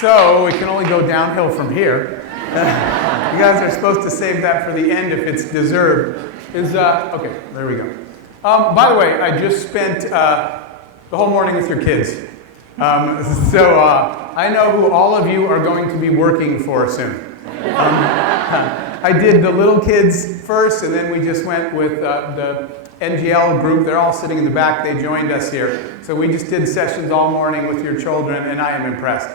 So it can only go downhill from here. You guys are supposed to save that for the end if it's deserved. Okay, there we go. By the way, I just spent the whole morning with your kids. So I know who all of you are going to be working for soon. I did the little kids first, and then we just went with the NGL group. They're all sitting in the back. They joined us here. So we just did sessions all morning with your children, and I am impressed.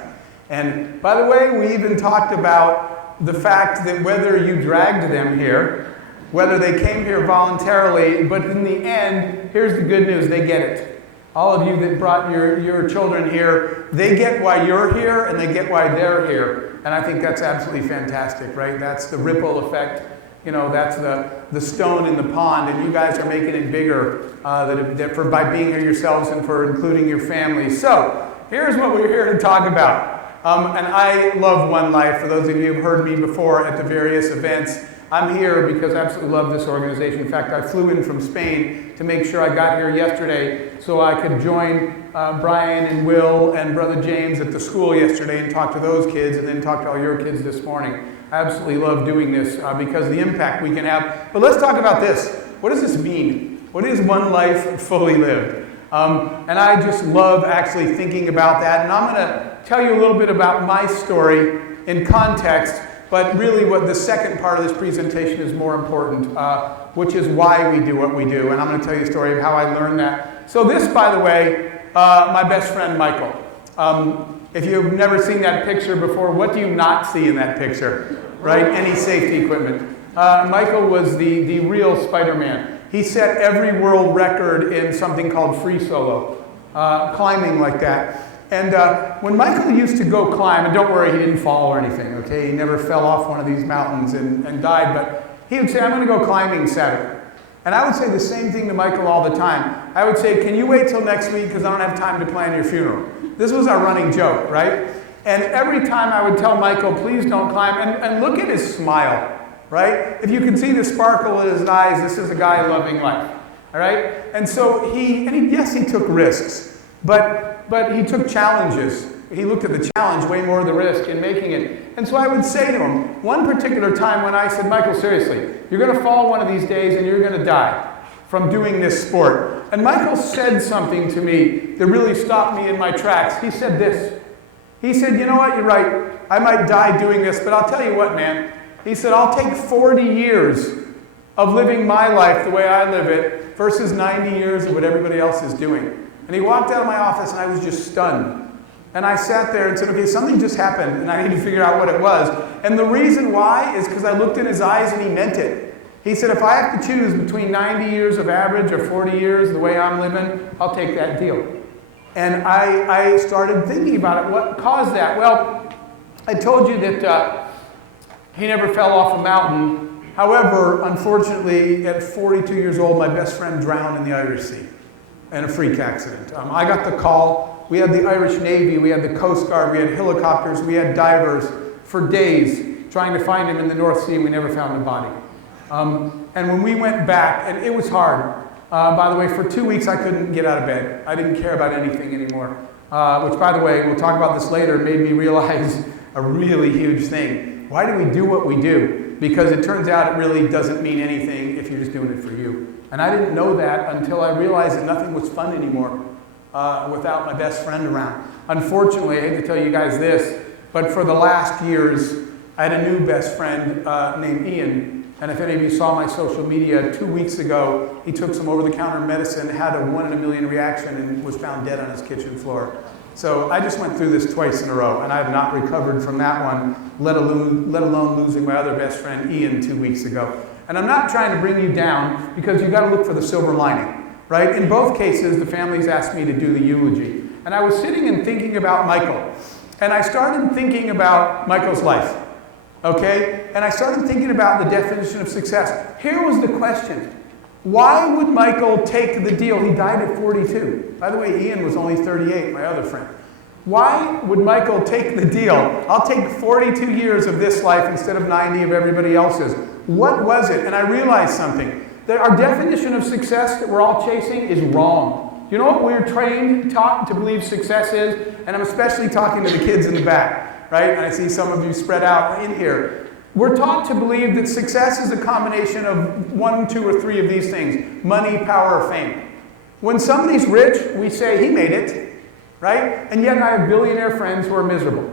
And by the way, we even talked about the fact that whether you dragged them here, whether they came here voluntarily, but in the end, here's the good news, they get it. All of you that brought your children here, they get why you're here, and they get why they're here. And I think that's absolutely fantastic, right? That's the ripple effect. You know, that's the stone in the pond, and you guys are making it bigger by being here yourselves and for including your families. So, here's what we're here to talk about. And I love One Life. For those of you who've heard me before at the various events, I'm here because I absolutely love this organization. In fact, I flew in from Spain to make sure I got here yesterday so I could join Brian and Will and Brother James at the school yesterday and talk to those kids and then talk to all your kids this morning. I absolutely love doing this because of the impact we can have. But let's talk about this. What does this mean? What is one life fully lived? And I just love actually thinking about that. And I'm going to tell you a little bit about my story in context, but really what the second part of this presentation is more important, which is why we do what we do. And I'm going to tell you a story of how I learned that. So this, by the way, my best friend, Michael. If you've never seen that picture before, what do you not see in that picture, right? Any safety equipment. Michael was the real Spider-Man. He set every world record in something called free solo, climbing like that. And when Michael used to go climb, and don't worry, he didn't fall or anything, okay? He never fell off one of these mountains and died, but he would say, I'm going to go climbing Saturday. And I would say the same thing to Michael all the time. I would say, can you wait till next week because I don't have time to plan your funeral? This was our running joke, right? And every time I would tell Michael, please don't climb, and look at his smile, right? If you can see the sparkle in his eyes, this is a guy loving life, all right? And so yes, he took risks, but he took challenges. He looked at the challenge way more than the risk in making it. And so I would say to him, one particular time when I said, Michael, seriously, you're going to fall one of these days and you're going to die from doing this sport. And Michael said something to me that really stopped me in my tracks. He said this. He said, you know what, you're right. I might die doing this, but I'll tell you what, man. He said, I'll take 40 years of living my life the way I live it versus 90 years of what everybody else is doing. And he walked out of my office and I was just stunned. And I sat there and said, okay, something just happened and I need to figure out what it was. And the reason why is because I looked in his eyes and he meant it. He said, if I have to choose between 90 years of average or 40 years the way I'm living, I'll take that deal. And I started thinking about it. What caused that? Well, I told you that he never fell off a mountain. However, unfortunately, at 42 years old, my best friend drowned in the Irish Sea in a freak accident. I got the call. We had the Irish Navy, we had the Coast Guard, we had helicopters, we had divers for days trying to find him in the North Sea, and we never found the body. And when we went back, and it was hard. By the way, for 2 weeks I couldn't get out of bed. I didn't care about anything anymore. Which, by the way, we'll talk about this later, made me realize a really huge thing. Why do we do what we do? Because it turns out it really doesn't mean anything if you're just doing it for you. And I didn't know that until I realized that nothing was fun anymore without my best friend around. Unfortunately, I hate to tell you guys this, but for the last years, I had a new best friend named Ian. And if any of you saw my social media, 2 weeks ago, he took some over-the-counter medicine, had a 1 in a million reaction, and was found dead on his kitchen floor. So I just went through this twice in a row, and I have not recovered from that one, let alone losing my other best friend, Ian, 2 weeks ago. And I'm not trying to bring you down, because you've got to look for the silver lining, right? In both cases, the families asked me to do the eulogy. And I was sitting and thinking about Michael, and I started thinking about Michael's life. Okay? And I started thinking about the definition of success. Here was the question. Why would Michael take the deal? He died at 42. By the way, Ian was only 38, my other friend. Why would Michael take the deal? I'll take 42 years of this life instead of 90 of everybody else's. What was it? And I realized something. That our definition of success that we're all chasing is wrong. You know what we're taught to believe success is? And I'm especially talking to the kids in the back. right? And I see some of you spread out in here. We're taught to believe that success is a combination of 1, 2, or 3 of these things: money, power, or fame. When somebody's rich, we say, he made it, right? And yet I have billionaire friends who are miserable.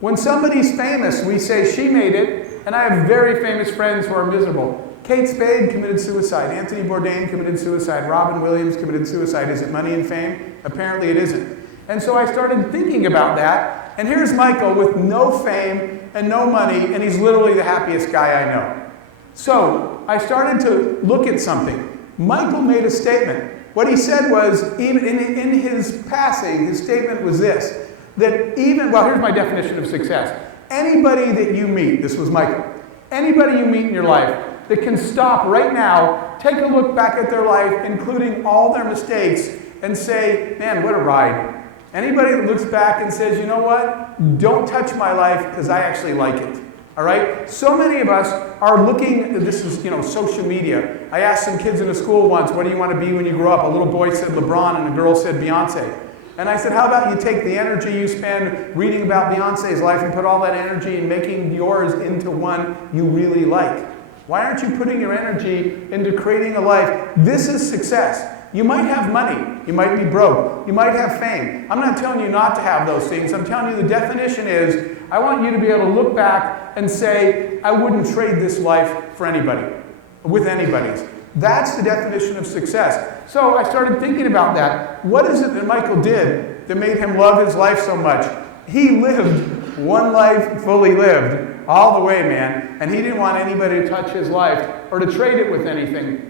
When somebody's famous, we say, she made it, and I have very famous friends who are miserable. Kate Spade committed suicide. Anthony Bourdain committed suicide. Robin Williams committed suicide. Is it money and fame? Apparently it isn't. And so I started thinking about that, and here's Michael with no fame and no money, and he's literally the happiest guy I know. So I started to look at something. Michael made a statement. What he said was, even in his passing, his statement was this, that well, here's my definition of success. Anybody that you meet, this was Michael, anybody you meet in your life that can stop right now, take a look back at their life, including all their mistakes, and say, man, what a ride. Anybody that looks back and says, you know what, don't touch my life because I actually like it. All right? So many of us are looking, this is, social media. I asked some kids in a school once, what do you want to be when you grow up? A little boy said LeBron and a girl said Beyonce. And I said, how about you take the energy you spend reading about Beyonce's life and put all that energy in making yours into one you really like? Why aren't you putting your energy into creating a life? This is success. You might have money. You might be broke. You might have fame. I'm not telling you not to have those things. I'm telling you the definition is, I want you to be able to look back and say, I wouldn't trade this life for anybody, with anybody's. That's the definition of success. So I started thinking about that. What is it that Michael did that made him love his life so much? He lived one life fully lived, all the way, man. And he didn't want anybody to touch his life or to trade it with anything.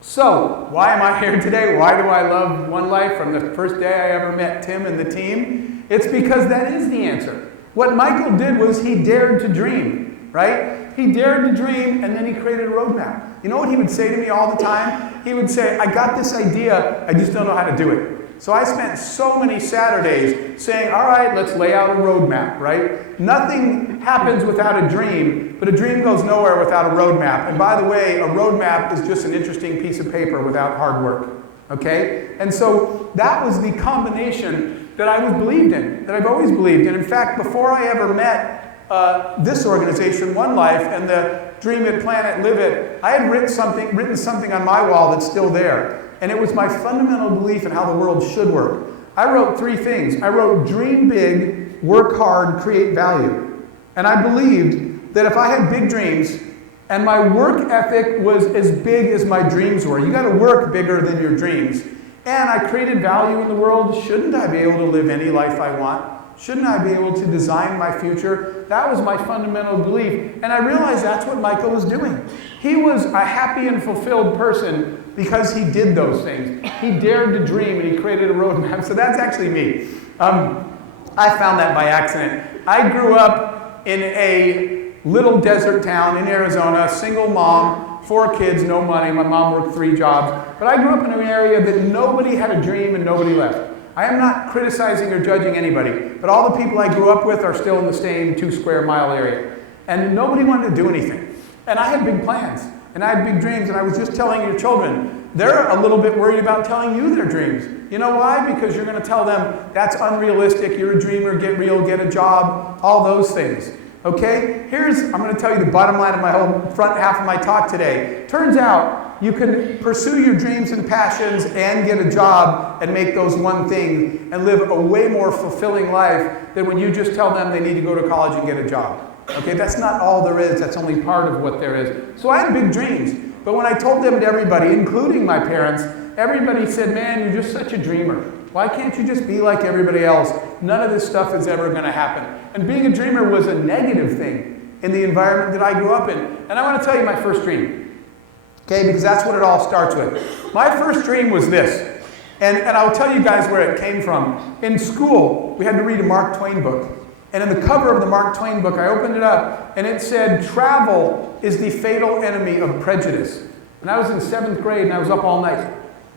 So, why am I here today? Why do I love One Life from the first day I ever met Tim and the team? It's because that is the answer. What Michael did was he dared to dream, right? He dared to dream, and then he created a roadmap. You know what he would say to me all the time? He would say, I got this idea, I just don't know how to do it. So I spent so many Saturdays saying, all right, let's lay out a roadmap, right? Nothing happens without a dream, but a dream goes nowhere without a roadmap. And by the way, a roadmap is just an interesting piece of paper without hard work, okay? And so that was the combination that I was believed in, that I've always believed in. In fact, before I ever met this organization, One Life, and the Dream It, Plan It, Live It, I had written something on my wall that's still there. And it was my fundamental belief in how the world should work. I wrote 3 things. I wrote, dream big, work hard, create value. And I believed that if I had big dreams and my work ethic was as big as my dreams were, you got to work bigger than your dreams, and I created value in the world, shouldn't I be able to live any life I want? Shouldn't I be able to design my future? That was my fundamental belief. And I realized that's what Michael was doing. He was a happy and fulfilled person because he did those things. He dared to dream, and he created a roadmap. So that's actually me. I found that by accident. I grew up in a little desert town in Arizona, single mom, 4 kids, no money. My mom worked 3 jobs. But I grew up in an area that nobody had a dream and nobody left. I am not criticizing or judging anybody, but all the people I grew up with are still in the same 2-square-mile area. And nobody wanted to do anything. And I had big plans, and I had big dreams, and I was just telling your children, they're a little bit worried about telling you their dreams. You know why? Because you're going to tell them, that's unrealistic, you're a dreamer, get real, get a job, all those things. Okay? I'm going to tell you the bottom line of my whole front half of my talk today. Turns out, you can pursue your dreams and passions and get a job and make those one thing and live a way more fulfilling life than when you just tell them they need to go to college and get a job. Okay, that's not all there is. That's only part of what there is. So I had big dreams. But when I told them to everybody, including my parents, everybody said, man, you're just such a dreamer. Why can't you just be like everybody else? None of this stuff is ever going to happen. And being a dreamer was a negative thing in the environment that I grew up in. And I want to tell you my first dream. Okay, because that's what it all starts with. My first dream was this, and I'll tell you guys where it came from. In school, we had to read a Mark Twain book, and in the cover of the Mark Twain book, I opened it up, and it said, travel is the fatal enemy of prejudice. And I was in 7th grade, and I was up all night.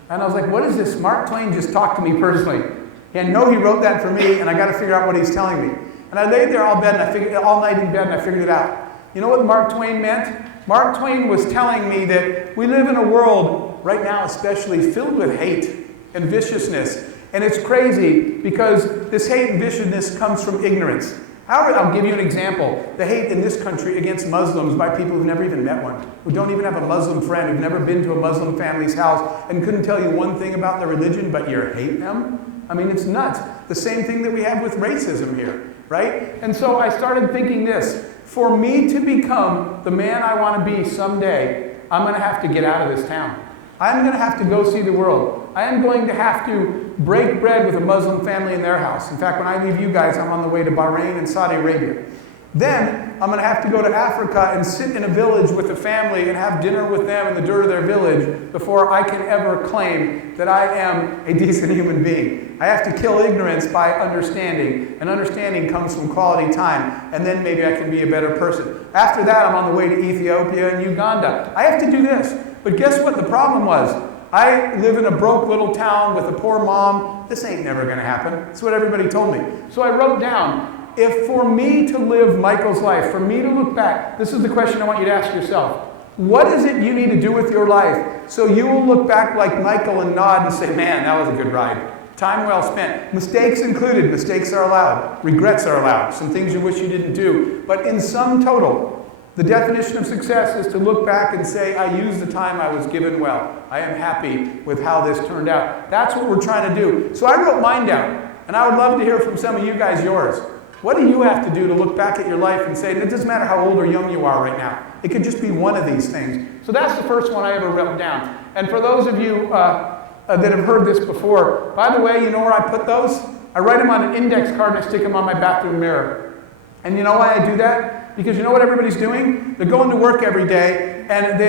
And I was like, what is this? Mark Twain just talked to me personally. And no, he wrote that for me, and I got to figure out what he's telling me. And I laid there all night in bed, and I figured it out. You know what Mark Twain meant? Mark Twain was telling me that we live in a world, right now especially, filled with hate and viciousness. And it's crazy because this hate and viciousness comes from ignorance. I'll give you an example. The hate in this country against Muslims by people who've never even met one, who don't even have a Muslim friend, who've never been to a Muslim family's house and couldn't tell you one thing about their religion, but you hate them. I mean, it's nuts. The same thing that we have with racism here, right? And so I started thinking this. For me to become the man I want to be someday, I'm going to have to get out of this town. I'm going to have to go see the world. I am going to have to break bread with a Muslim family in their house. In fact, when I leave you guys, I'm on the way to Bahrain and Saudi Arabia. Then I'm going to have to go to Africa and sit in a village with a family and have dinner with them in the dirt of their village before I can ever claim that I am a decent human being. I have to kill ignorance by understanding, and understanding comes from quality time, and then maybe I can be a better person. After that, I'm on the way to Ethiopia and Uganda. I have to do this. But guess what the problem was? I live in a broke little town with a poor mom. This ain't never going to happen. That's what everybody told me. So I wrote down, if for me to live Michael's life, for me to look back, this is the question I want you to ask yourself. What is it you need to do with your life so you will look back like Michael and nod and say, man, that was a good ride. Time well spent. Mistakes included. Mistakes are allowed. Regrets are allowed. Some things you wish you didn't do. But in sum total, the definition of success is to look back and say, I used the time I was given well. I am happy with how this turned out. That's what we're trying to do. So I wrote mine down, and I would love to hear from some of you guys yours. What do you have to do to look back at your life and say, and it doesn't matter how old or young you are right now. It could just be one of these things. So that's the first one I ever wrote down. And for those of you that have heard this before, by the way, you know where I put those? I write them on an index card and I stick them on my bathroom mirror. And you know why I do that? Because you know what everybody's doing? They're going to work every day, and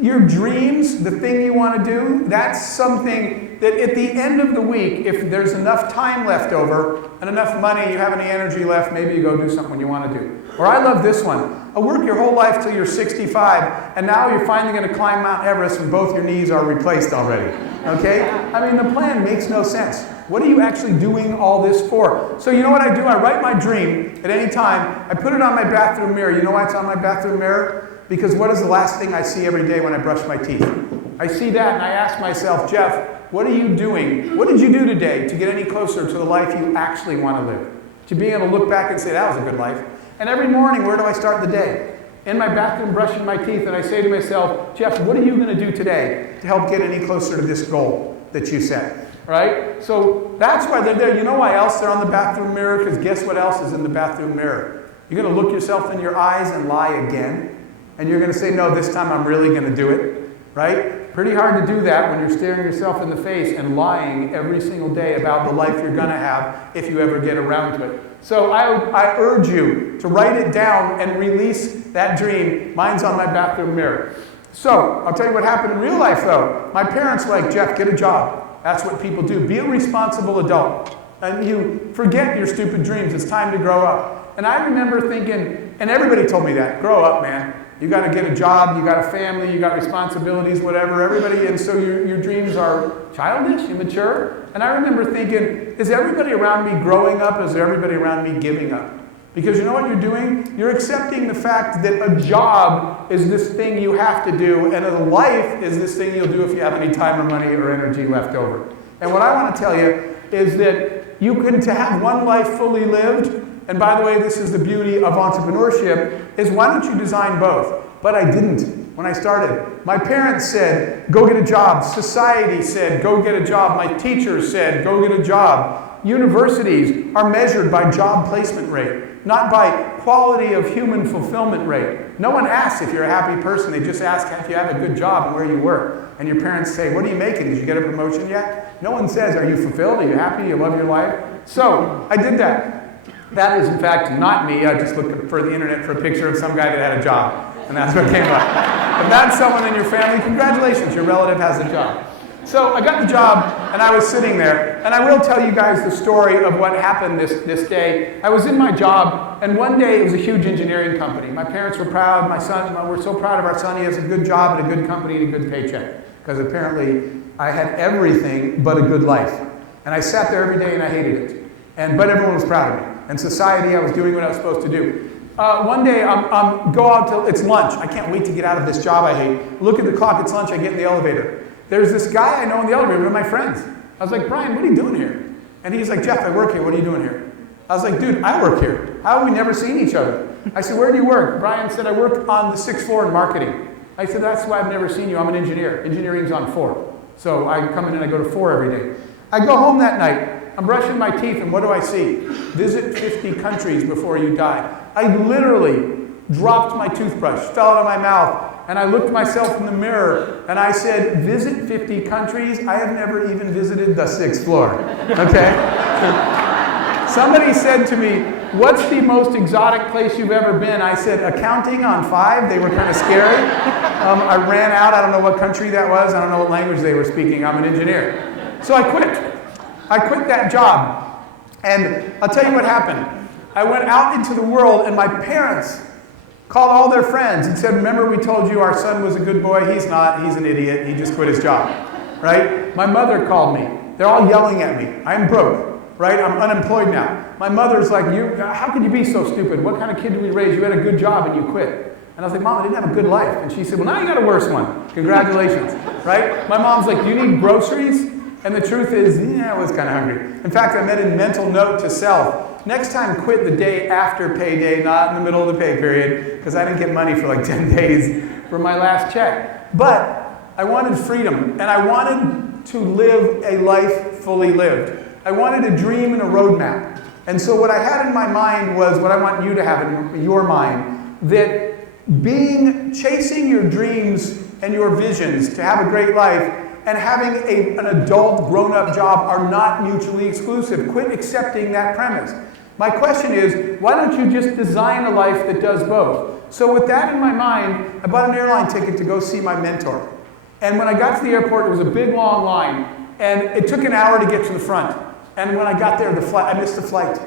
your dreams, the thing you want to do, that's something that at the end of the week, if there's enough time left over and enough money, you have any energy left, maybe you go do something you want to do. Or I love this one. I'll work your whole life till you're 65, and now you're finally going to climb Mount Everest and both your knees are replaced already. Okay? I mean, the plan makes no sense. What are you actually doing all this for? So you know what I do? I write my dream at any time. I put it on my bathroom mirror. You know why it's on my bathroom mirror? Because what is the last thing I see every day when I brush my teeth? I see that and I ask myself, Jeff, what are you doing? What did you do today to get any closer to the life you actually want to live? To being able to look back and say, that was a good life. And every morning, where do I start the day? In my bathroom, brushing my teeth, and I say to myself, Jeff, what are you going to do today to help get any closer to this goal that you set? Right? So that's why they're there. You know why else they're on the bathroom mirror? Because guess what else is in the bathroom mirror? You're going to look yourself in your eyes and lie again. And you're going to say, no, this time I'm really going to do it. Right? Pretty hard to do that when you're staring yourself in the face and lying every single day about the life you're going to have if you ever get around to it. So I urge you to write it down and release that dream. Mine's on my bathroom mirror. So I'll tell you what happened in real life, though. My parents were like, Jeff, get a job. That's what people do. Be a responsible adult. And you forget your stupid dreams. It's time to grow up. And I remember thinking, and everybody told me that, grow up, man. You got to get a job, you got a family, you got responsibilities, whatever. Everybody, and so your dreams are childish, immature. And I remember thinking, is everybody around me growing up? Is everybody around me giving up? Because you know what you're doing? You're accepting the fact that a job is this thing you have to do, and a life is this thing you'll do if you have any time or money or energy left over. And what I want to tell you is that you can to have one life fully lived, and by the way, this is the beauty of entrepreneurship, is why don't you design both? But I didn't when I started. My parents said, go get a job. Society said, go get a job. My teachers said, go get a job. Universities are measured by job placement rate, not by quality of human fulfillment rate. No one asks if you're a happy person. They just ask if you have a good job and where you work. And your parents say, what are you making? Did you get a promotion yet? No one says, are you fulfilled? Are you happy? You love your life? So I did that. That is, in fact, not me. I just looked for the internet for a picture of some guy that had a job. And that's what came up. If that's someone in your family, congratulations, your relative has a job. So I got the job, and I was sitting there. And I will tell you guys the story of what happened this day. I was in my job, and one day it was a huge engineering company. My parents were proud. My son, we're so proud of our son. He has a good job at a good company and a good paycheck. Because apparently I had everything but a good life. And I sat there every day, and I hated it. But everyone was proud of me. And society, I was doing what I was supposed to do. One day, go out till it's lunch. I can't wait to get out of this job I hate. Look at the clock, it's lunch, I get in the elevator. There's this guy I know in the elevator, one of my friends. I was like, Brian, what are you doing here? And he's like, Jeff, I work here, what are you doing here? I was like, dude, I work here. How have we never seen each other? I said, where do you work? Brian said, I work on the 6th floor in marketing. I said, that's why I've never seen you. I'm an engineer. Engineering's on 4. So I come in and I go to 4 every day. I go home that night. I'm brushing my teeth, and what do I see? Visit 50 countries before you die. I literally dropped my toothbrush, fell out of my mouth, and I looked myself in the mirror, and I said, visit 50 countries? I have never even visited the 6th floor, okay? Somebody said to me, what's the most exotic place you've ever been? I said, accounting on 5. They were kind of scary. I ran out. I don't know what country that was. I don't know what language they were speaking. I'm an engineer. So I quit. I quit that job. And I'll tell you what happened. I went out into the world, and my parents called all their friends and said, remember we told you our son was a good boy? He's not. He's an idiot. He just quit his job. Right? My mother called me. They're all yelling at me. I'm broke. Right? I'm unemployed now. My mother's like, how could you be so stupid? What kind of kid did we raise? You had a good job and you quit. And I was like, Mom, I didn't have a good life. And she said, well, now you got a worse one. Congratulations. Right? My mom's like, do you need groceries? And the truth is, yeah, I was kind of hungry. In fact, I made a mental note to self. Next time, quit the day after payday, not in the middle of the pay period, because I didn't get money for like 10 days for my last check. But I wanted freedom, and I wanted to live a life fully lived. I wanted a dream and a roadmap. And so what I had in my mind was what I want you to have in your mind, that chasing your dreams and your visions to have a great life and having an adult, grown-up job are not mutually exclusive. Quit accepting that premise. My question is, why don't you just design a life that does both? So with that in my mind, I bought an airline ticket to go see my mentor. And when I got to the airport, it was a big, long line. And it took an hour to get to the front. And when I got there, I missed the flight.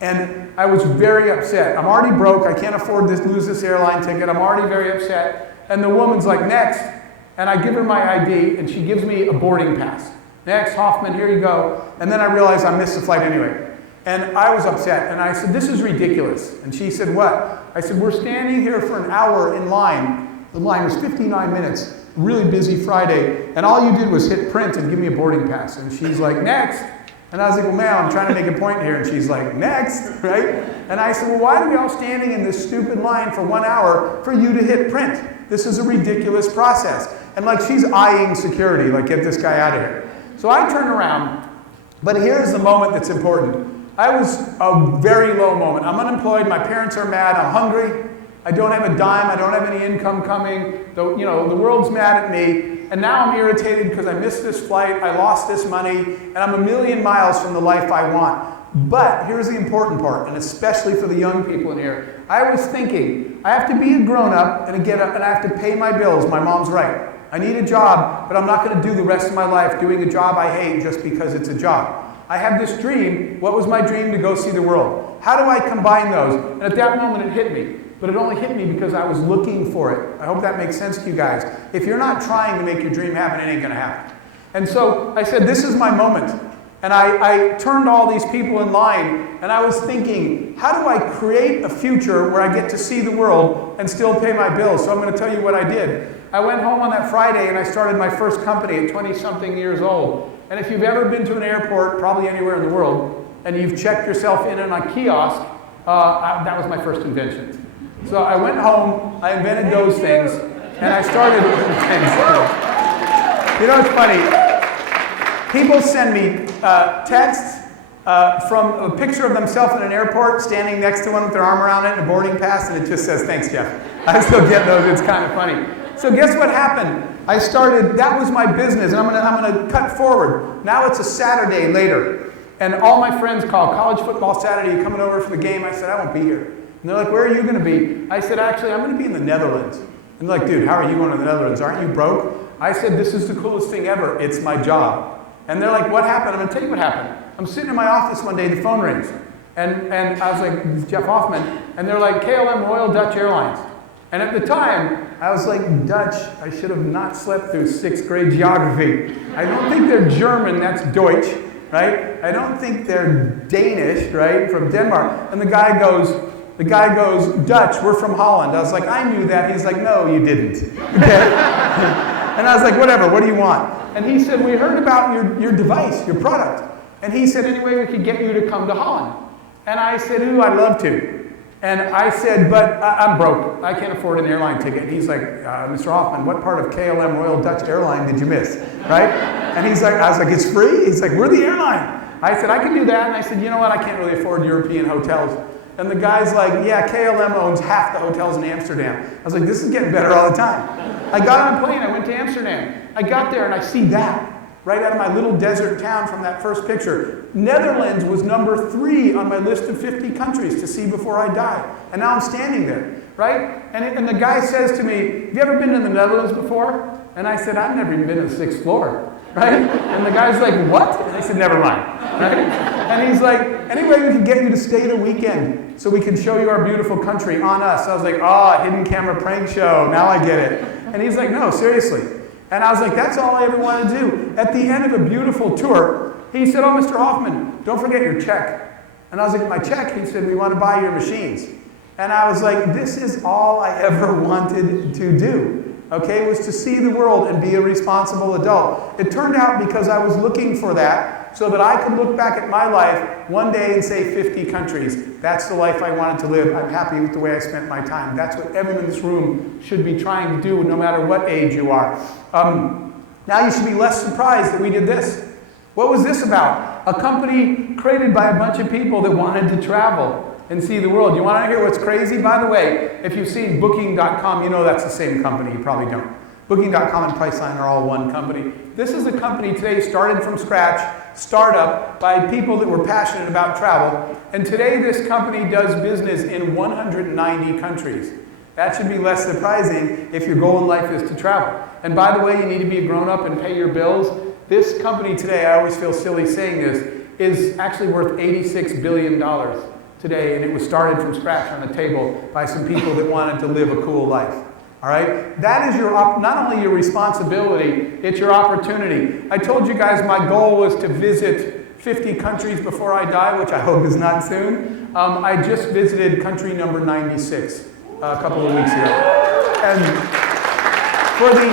And I was very upset. I'm already broke. I can't afford to lose this airline ticket. I'm already very upset. And the woman's like, next. And I give her my ID, and she gives me a boarding pass. Next, Hoffman, here you go. And then I realized I missed the flight anyway. And I was upset, and I said, this is ridiculous. And she said, what? I said, we're standing here for an hour in line. The line was 59 minutes, really busy Friday, and all you did was hit print and give me a boarding pass. And she's like, next. And I was like, well, ma'am, I'm trying to make a point here. And she's like, next, right? And I said, well, why are we all standing in this stupid line for 1 hour for you to hit print? This is a ridiculous process. And like she's eyeing security, like get this guy out of here. So I turn around, but here's the moment that's important. I was a very low moment. I'm unemployed, my parents are mad, I'm hungry, I don't have a dime, I don't have any income coming, the world's mad at me, and now I'm irritated because I missed this flight, I lost this money, and I'm a million miles from the life I want. But here's the important part, and especially for the young people in here. I was thinking, I have to be a grown-up and I have to pay my bills. My mom's right. I need a job, but I'm not going to do the rest of my life doing a job I hate just because it's a job. I have this dream. What was my dream? To go see the world. How do I combine those? And at that moment it hit me. But it only hit me because I was looking for it. I hope that makes sense to you guys. If you're not trying to make your dream happen, it ain't going to happen. And so I said, this is my moment. And I turned all these people in line, and I was thinking, how do I create a future where I get to see the world and still pay my bills? So I'm going to tell you what I did. I went home on that Friday, and I started my first company at 20-something years old. And if you've ever been to an airport, probably anywhere in the world, and you've checked yourself in on a kiosk, that was my first invention. So I went home, I invented those things, and I started with things. You know, it's funny. People send me texts from a picture of themselves in an airport, standing next to one with their arm around it and a boarding pass, and it just says, thanks, Jeff. I still get those. It's kind of funny. So guess what happened? I started, that was my business, and I'm gonna cut forward. Now it's a Saturday later, and all my friends call, college football Saturday, you coming over for the game? I said, I won't be here. And they're like, where are you going to be? I said, actually, I'm going to be in the Netherlands. And they're like, dude, how are you going to the Netherlands? Aren't you broke? I said, this is the coolest thing ever. It's my job. And they're like, what happened? I'm going to tell you what happened. I'm sitting in my office one day, the phone rings. And I was like, it's Jeff Hoffman. And they're like, KLM Royal Dutch Airlines. And at the time, I was like, Dutch, I should have not slept through 6th grade geography. I don't think they're German, that's Deutsch, right? I don't think they're Danish, right, from Denmark. And the guy goes, Dutch, we're from Holland. I was like, I knew that. He's like, no, you didn't. Okay? And I was like, whatever, what do you want? And he said, we heard about your device, your product. And he said, anyway, we could get you to come to Holland. And I said, ooh, I'd love to. And I said, but I'm broke. I can't afford an airline ticket. And he's like, Mr. Hoffman, what part of KLM Royal Dutch Airline did you miss, right? And he's like, I was like, it's free? He's like, we're the airline. I said, I can do that. And I said, you know what, I can't really afford European hotels. And the guy's like, yeah, KLM owns half the hotels in Amsterdam. I was like, this is getting better all the time. I got on a plane, I went to Amsterdam. I got there and I see that right out of my little desert town from that first picture. Netherlands was number 3 on my list of 50 countries to see before I die. And now I'm standing there, right? And the guy says to me, have you ever been to the Netherlands before? And I said, I've never even been to the 6th floor, right? And the guy's like, what? And I said, never mind, right? And he's like, anyway, we can get you to stay the weekend so we can show you our beautiful country on us. I was like, hidden camera prank show, now I get it. And he's like, no, seriously. And I was like, that's all I ever wanted to do. At the end of a beautiful tour, he said, oh, Mr. Hoffman, don't forget your check. And I was like, my check? He said, we want to buy your machines. And I was like, this is all I ever wanted to do. Okay, was to see the world and be a responsible adult. It turned out because I was looking for that so that I could look back at my life one day and say 50 countries. That's the life I wanted to live. I'm happy with the way I spent my time. That's what everyone in this room should be trying to do no matter what age you are. Now you should be less surprised that we did this. What was this about? A company created by a bunch of people that wanted to travel and see the world. You want to hear what's crazy? By the way, if you've seen Booking.com, you know that's the same company. You probably don't. Booking.com and Priceline are all one company. This is a company today started from scratch, startup by people that were passionate about travel. And today this company does business in 190 countries. That should be less surprising if your goal in life is to travel. And by the way, you need to be a grown-up and pay your bills. This company today, I always feel silly saying this, is actually worth $86 billion today, and it was started from scratch on a table by some people that wanted to live a cool life. All right? That is not only your responsibility, it's your opportunity. I told you guys my goal was to visit 50 countries before I die, which I hope is not soon. I just visited country number 96 a couple of weeks ago. And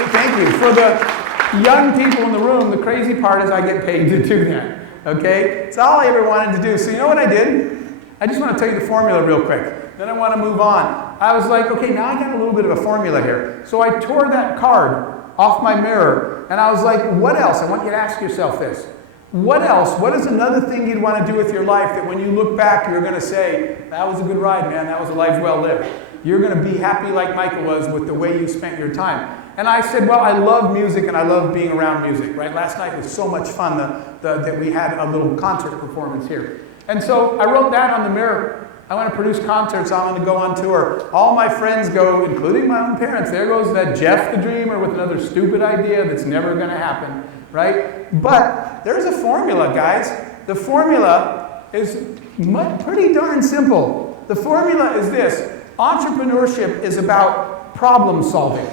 thank you. For the young people in the room, the crazy part is I get paid to do that. Okay? It's all I ever wanted to do. So you know what I did? I just want to tell you the formula real quick. Then I want to move on. I was like, okay, now I got a little bit of a formula here. So I tore that card off my mirror, and I was like, what else? I want you to ask yourself this. What else? What is another thing you'd want to do with your life that when you look back, you're going to say, that was a good ride, man. That was a life well lived. You're going to be happy like Michael was with the way you spent your time. And I said, well, I love music and I love being around music, right? Last night was so much fun that we had a little concert performance here. And so I wrote that on the mirror. I want to produce concerts. I want to go on tour. All my friends go, including my own parents. There goes that Jeff the Dreamer with another stupid idea that's never going to happen, right? But there's a formula, guys. The formula is pretty darn simple. The formula is this. Entrepreneurship is about problem solving,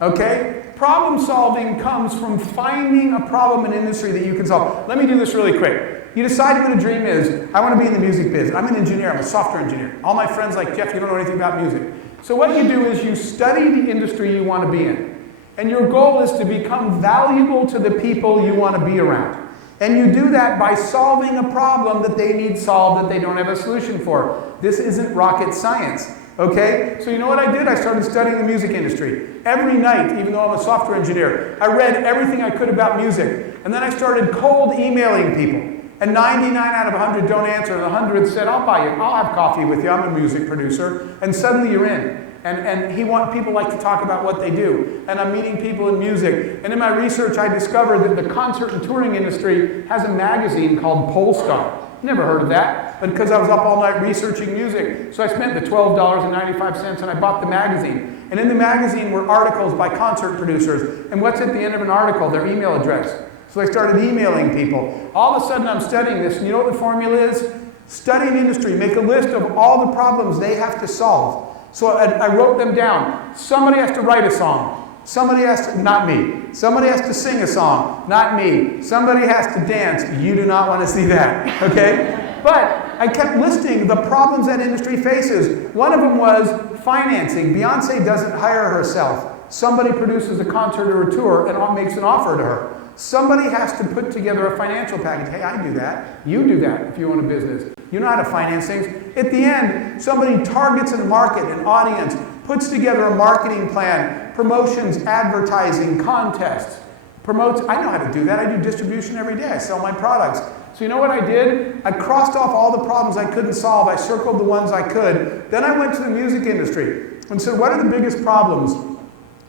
okay? Problem solving comes from finding a problem in industry that you can solve. Let me do this really quick. You decide what a dream is. I want to be in the music biz. I'm an engineer. I'm a software engineer. All my friends like, Jeff, you don't know anything about music. So what you do is you study the industry you want to be in. And your goal is to become valuable to the people you want to be around. And you do that by solving a problem that they need solved that they don't have a solution for. This isn't rocket science. Okay? So you know what I did? I started studying the music industry. Every night, even though I'm a software engineer, I read everything I could about music. And then I started cold emailing people. And 99 out of 100 don't answer, and 100 said, I'll buy you, I'll have coffee with you, I'm a music producer. And suddenly you're in. And people like to talk about what they do. And I'm meeting people in music. And in my research, I discovered that the concert and touring industry has a magazine called Polestar. Never heard of that, but because I was up all night researching music. So I spent the $12.95 and I bought the magazine. And in the magazine were articles by concert producers. And what's at the end of an article? Their email address. So I started emailing people. All of a sudden I'm studying this, and you know what the formula is? Study an industry, make a list of all the problems they have to solve. So I wrote them down. Somebody has to write a song. Somebody has to, not me. Somebody has to sing a song, not me. Somebody has to dance. You do not want to see that, okay? But I kept listing the problems that industry faces. One of them was financing. Beyonce doesn't hire herself. Somebody produces a concert or a tour and makes an offer to her. Somebody has to put together a financial package. Hey, I do that. You do that if you own a business. You know how to finance things. At the end, somebody targets a market, an audience, puts together a marketing plan, promotions, advertising, contests, promotes. I know how to do that. I do distribution every day. I sell my products. So you know what I did? I crossed off all the problems I couldn't solve. I circled the ones I could. Then I went to the music industry and said, what are the biggest problems?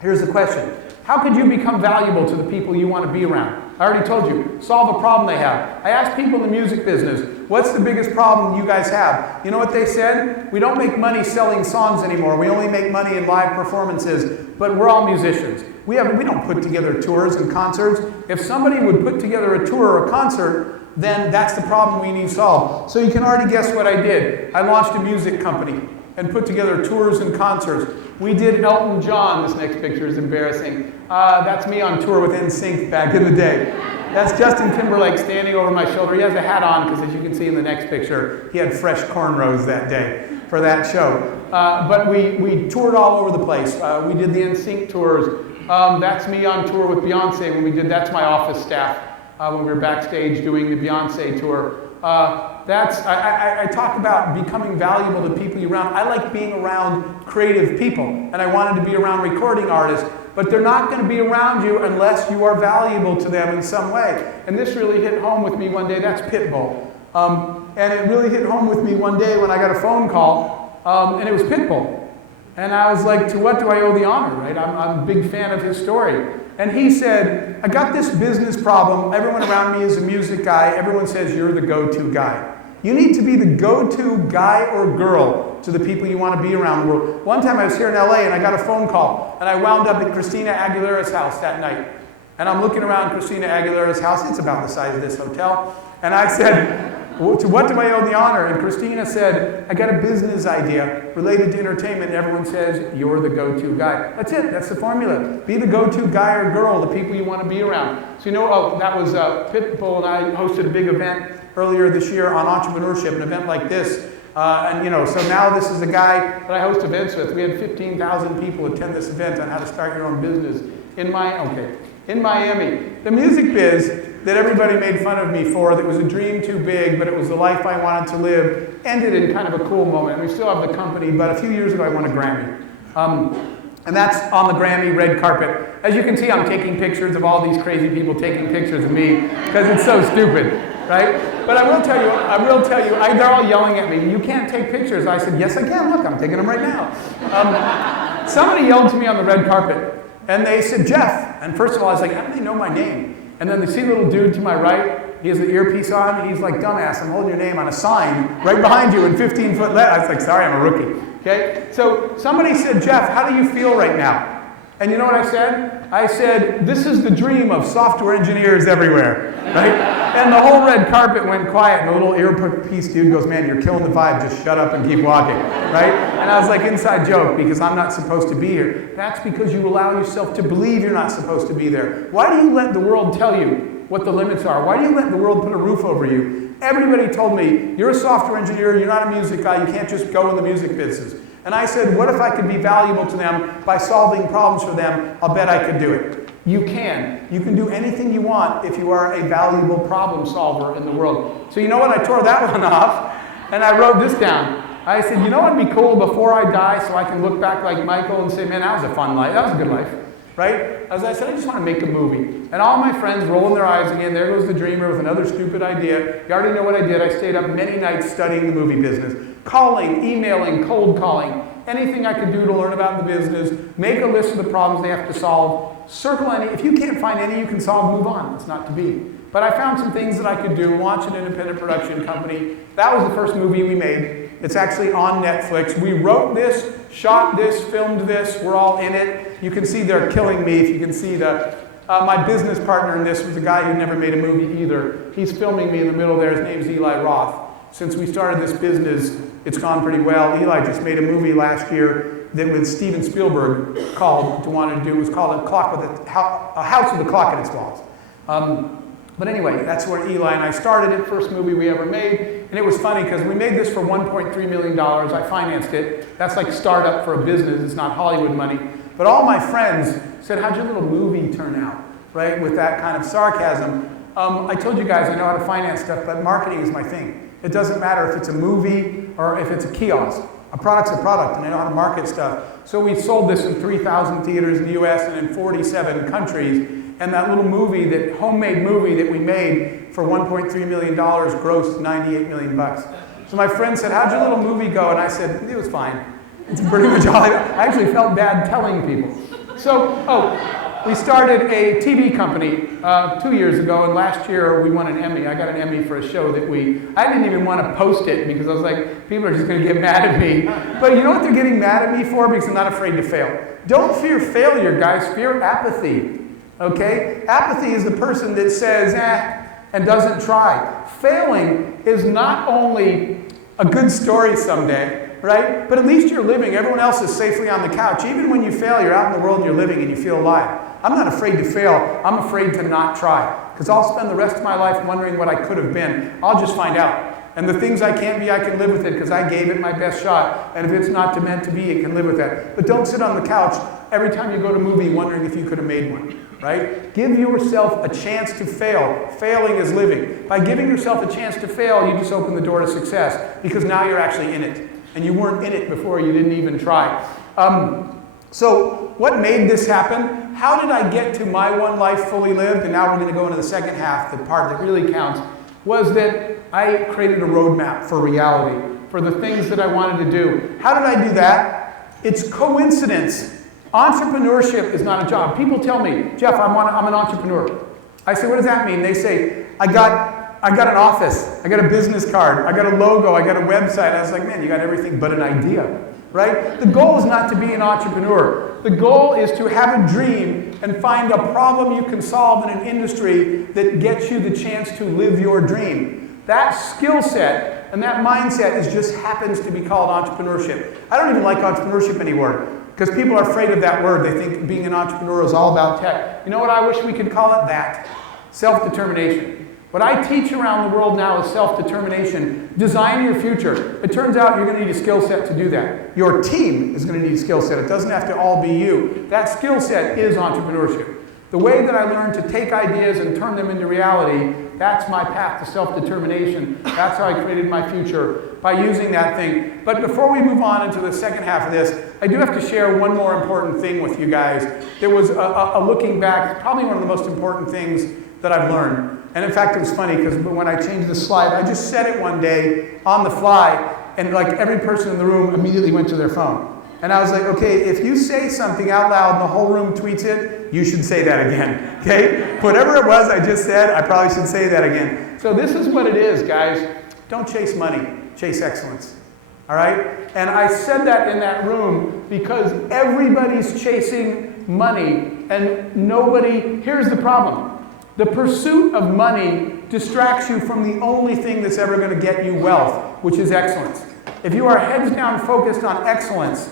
Here's the question. How could you become valuable to the people you want to be around? I already told you, solve a problem they have. I asked people in the music business, what's the biggest problem you guys have? You know what they said? We don't make money selling songs anymore. We only make money in live performances, but we're all musicians. We don't put together tours and concerts. If somebody would put together a tour or a concert, then that's the problem we need solved. So you can already guess what I did. I launched a music company and put together tours and concerts. We did Elton John. This next picture is embarrassing. That's me on tour with NSYNC back in the day. That's Justin Timberlake standing over my shoulder. He has a hat on because, as you can see in the next picture, he had fresh cornrows that day for that show. But we toured all over the place. We did the NSYNC tours. That's me on tour with Beyonce when we did That's My Office Staff when we were backstage doing the Beyonce tour. I talk about becoming valuable to people you're around. I like being around creative people, and I wanted to be around recording artists, but they're not going to be around you unless you are valuable to them in some way. And this really hit home with me one day. That's Pitbull. And it really hit home with me one day when I got a phone call, and it was Pitbull. And I was like, to what do I owe the honor, right? I'm a big fan of his story. And he said, I got this business problem. Everyone around me is a music guy. Everyone says you're the go-to guy. You need to be the go-to guy or girl to the people you want to be around the world. One time I was here in LA and I got a phone call and I wound up at Christina Aguilera's house that night. And I'm looking around Christina Aguilera's house. It's about the size of this hotel. And I said, to what do I owe the honor? And Christina said, I got a business idea related to entertainment. And everyone says, you're the go-to guy. That's it. That's the formula. Be the go-to guy or girl, the people you want to be around. So that was Pitbull and I hosted a big event earlier this year on entrepreneurship, an event like this. So now this is a guy that I host events with. We had 15,000 people attend this event on how to start your own business in Miami. The music biz that everybody made fun of me for, that was a dream too big, but it was the life I wanted to live, ended in kind of a cool moment. We still have the company, but a few years ago I won a Grammy. And that's on the Grammy red carpet. As you can see, I'm taking pictures of all these crazy people taking pictures of me, because it's so stupid, right? But I will tell you, they're all yelling at me, you can't take pictures. I said, yes I can, look, I'm taking them right now. Somebody yelled to me on the red carpet, and they said, Jeff. And first of all, I was like, how do they know my name? And then they see the little dude to my right, he has the earpiece on, and he's like, dumbass, I'm holding your name on a sign right behind you in 15-foot letters. I was like, sorry, I'm a rookie. Okay? So somebody said, Jeff, how do you feel right now? And you know what I said? I said, this is the dream of software engineers everywhere, right? And the whole red carpet went quiet, and the little earpiece dude goes, man, you're killing the vibe, just shut up and keep walking, right? And I was like, inside joke, because I'm not supposed to be here. That's because you allow yourself to believe you're not supposed to be there. Why do you let the world tell you what the limits are? Why do you let the world put a roof over you? Everybody told me, you're a software engineer, you're not a music guy, you can't just go in the music business. And I said, what if I could be valuable to them by solving problems for them? I'll bet I could do it. You can. You can do anything you want if you are a valuable problem solver in the world. So you know what? I tore that one off, and I wrote this down. I said, you know what would be cool before I die so I can look back like Michael and say, man, that was a fun life. That was a good life. Right? As I said, I just want to make a movie. And all my friends rolling their eyes again. There goes the dreamer with another stupid idea. You already know what I did. I stayed up many nights studying the movie business. Calling, emailing, cold calling. Anything I could do to learn about the business. Make a list of the problems they have to solve. Circle any. If you can't find any you can solve, move on. It's not to be. But I found some things that I could do. Launch an independent production company. That was the first movie we made. It's actually on Netflix. We wrote this, shot this, filmed this. We're all in it. You can see they're killing me. If you can see my business partner in this was a guy who never made a movie either. He's filming me in the middle there. His name's Eli Roth. Since we started this business, it's gone pretty well. Eli just made a movie last year that with Steven Spielberg it was called A House with a Clock in Its Walls. But anyway, that's where Eli and I started it, first movie we ever made. And it was funny because we made this for $1.3 million. I financed it. That's like startup for a business. It's not Hollywood money. But all my friends said, how'd your little movie turn out? right, with that kind of sarcasm. I told you guys I know how to finance stuff, but marketing is my thing. It doesn't matter if it's a movie or if it's a kiosk. A product's a product, and I know how to market stuff. So we sold this in 3,000 theaters in the US and in 47 countries. And that little movie, that homemade movie that we made for $1.3 million grossed $98 million bucks. So my friend said, how'd your little movie go? And I said, it was fine. It's pretty much all I actually felt bad telling people. So, we started a TV company 2 years ago, and last year we won an Emmy. I got an Emmy for a show that I didn't even want to post it because I was like, people are just going to get mad at me. But you know what they're getting mad at me for? Because I'm not afraid to fail. Don't fear failure, guys. Fear apathy. Okay? Apathy is the person that says, and doesn't try. Failing is not only a good story someday, right? But at least you're living. Everyone else is safely on the couch. Even when you fail, you're out in the world and you're living and you feel alive. I'm not afraid to fail. I'm afraid to not try. Because I'll spend the rest of my life wondering what I could have been. I'll just find out. And the things I can't be, I can live with it because I gave it my best shot. And if it's not meant to be, it can live with that. But don't sit on the couch every time you go to a movie wondering if you could have made one. Right? Give yourself a chance to fail. Failing is living. By giving yourself a chance to fail, you just open the door to success because now you're actually in it. And you weren't in it before, you didn't even try. So what made this happen? How did I get to my one life fully lived? And now we're going to go into the second half, the part that really counts, was that I created a roadmap for reality, for the things that I wanted to do. How did I do that? It's coincidence. Entrepreneurship is not a job. People tell me, Jeff, I'm an entrepreneur. I say, what does that mean? They say, I got an office, I got a business card, I got a logo, I got a website. I was like, man, you got everything but an idea, right? The goal is not to be an entrepreneur. The goal is to have a dream and find a problem you can solve in an industry that gets you the chance to live your dream. That skill set and that mindset just happens to be called entrepreneurship. I don't even like entrepreneurship anymore. Because people are afraid of that word. They think being an entrepreneur is all about tech. You know what I wish we could call it? That. Self-determination. What I teach around the world now is self-determination. Design your future. It turns out you're going to need a skill set to do that. Your team is going to need a skill set. It doesn't have to all be you. That skill set is entrepreneurship. The way that I learned to take ideas and turn them into reality, that's my path to self-determination. That's how I created my future, by using that thing. But before we move on into the second half of this, I do have to share one more important thing with you guys. There was a looking back, probably one of the most important things that I've learned. And in fact, it was funny because when I changed the slide, I just said it one day on the fly, and like every person in the room immediately went to their phone. And I was like, okay, if you say something out loud and the whole room tweets it, you should say that again, okay? Whatever it was I just said, I probably should say that again. So this is what it is, guys. Don't chase money, chase excellence, all right? And I said that in that room because everybody's chasing money and nobody, here's the problem. The pursuit of money distracts you from the only thing that's ever going to get you wealth, which is excellence. If you are heads down focused on excellence,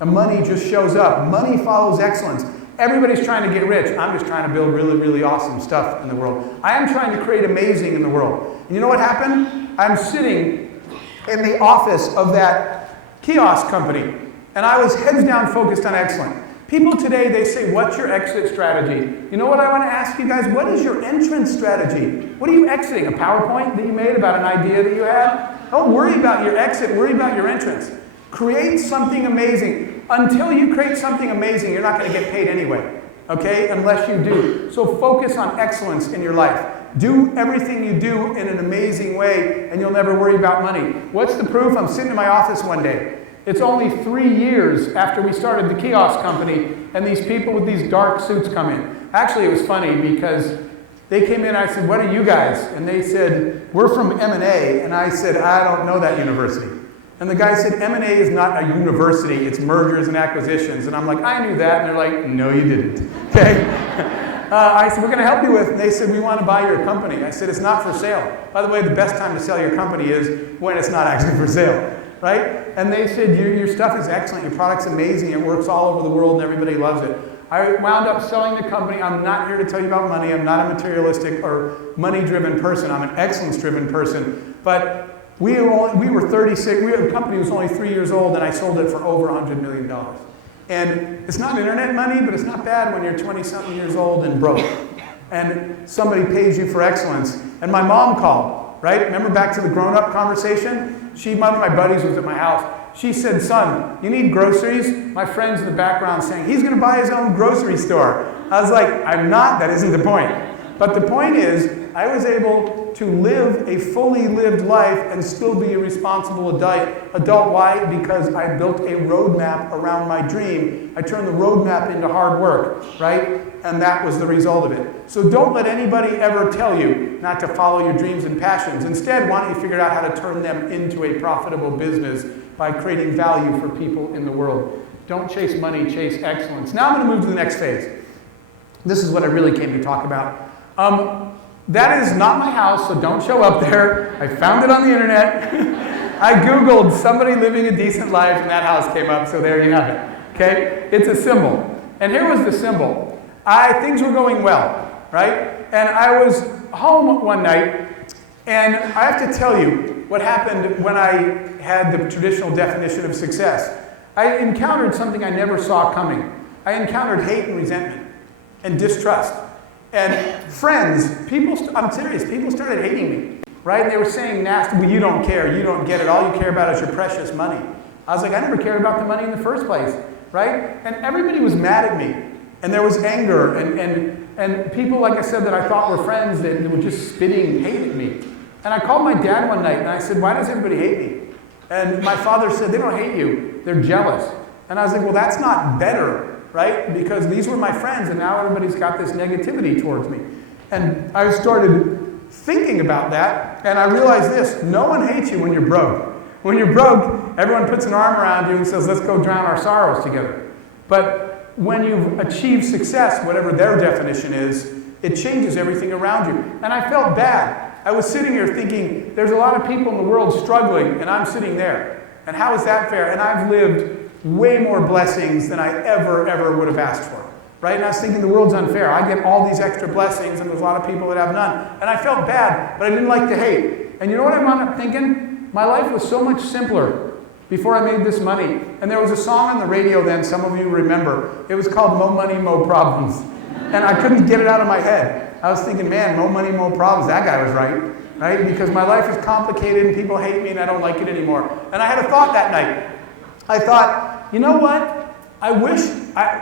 the money just shows up. Money follows excellence. Everybody's trying to get rich. I'm just trying to build really, really awesome stuff in the world. I am trying to create amazing in the world. And you know what happened? I'm sitting in the office of that kiosk company, and I was heads down focused on excellence. People today, they say, what's your exit strategy? You know what I want to ask you guys? What is your entrance strategy? What are you exiting? A PowerPoint that you made about an idea that you had? Don't worry about your exit. Worry about your entrance. Create something amazing. Until you create something amazing, you're not going to get paid anyway, okay? Unless you do. So focus on excellence in your life. Do everything you do in an amazing way, and you'll never worry about money. What's the proof? I'm sitting in my office one day. It's only 3 years after we started the kiosk company, and these people with these dark suits come in. Actually, it was funny because they came in, I said, what are you guys? And they said, we're from M&A. And I said, I don't know that university. And the guy said, M&A is not a university, it's mergers and acquisitions. And I'm like, I knew that. And they're like, no, you didn't. Okay? I said, we're going to help you with, and they said, we want to buy your company. I said, it's not for sale. By the way, the best time to sell your company is when it's not actually for sale. Right? And they said, your stuff is excellent, your product's amazing, it works all over the world and everybody loves it. I wound up selling the company. I'm not here to tell you about money. I'm not a materialistic or money-driven person. I'm an excellence-driven person. But we were 36, the company was only 3 years old, and I sold it for over $100 million. And it's not internet money, but it's not bad when you're 20-something years old and broke. and somebody pays you for excellence. And my mom called, right? Remember back to the grown-up conversation? One of my buddies was at my house. She said, son, you need groceries? My friend's in the background saying, he's going to buy his own grocery store. I was like, I'm not, that isn't the point. But the point is, I was able to live a fully lived life and still be a responsible adult. Why? Because I built a roadmap around my dream. I turned the roadmap into hard work, right? And that was the result of it. So don't let anybody ever tell you not to follow your dreams and passions. Instead, why don't you figure out how to turn them into a profitable business by creating value for people in the world. Don't chase money, chase excellence. Now I'm going to move to the next phase. This is what I really came to talk about. That is not my house, so don't show up there. I found it on the internet. I Googled somebody living a decent life, and that house came up, so there you have it. Okay? It's a symbol. And here was the symbol. Things were going well, right? And I was home one night, and I have to tell you what happened when I had the traditional definition of success. I encountered something I never saw coming. I encountered hate and resentment and distrust. And friends, I'm serious, people started hating me, right? They were saying nasty, well, you don't care, you don't get it, all you care about is your precious money. I was like, I never cared about the money in the first place, right? And everybody was mad at me. And there was anger, and people, like I said, that I thought were friends that were just spitting hate at me. And I called my dad one night, and I said, why does everybody hate me? And my father said, they don't hate you, they're jealous. And I was like, well, that's not better, right? Because these were my friends, and now everybody's got this negativity towards me. And I started thinking about that, and I realized this: no one hates you when you're broke. When you're broke, everyone puts an arm around you and says, let's go drown our sorrows together. But when you've achieved success, whatever their definition is, it changes everything around you. And I felt bad. I was sitting here thinking, there's a lot of people in the world struggling, and I'm sitting there. And how is that fair? And I've lived way more blessings than I ever would have asked for. Right? And I was thinking the world's unfair. I get all these extra blessings, and there's a lot of people that have none. And I felt bad, but I didn't like to hate. And you know what I wound up thinking? My life was so much simpler before I made this money. And there was a song on the radio then, some of you remember. It was called Mo Money, Mo Problems. And I couldn't get it out of my head. I was thinking, man, mo money, mo problems. That guy was right? Because my life is complicated and people hate me and I don't like it anymore. And I had a thought that night. I thought, you know what? I wish,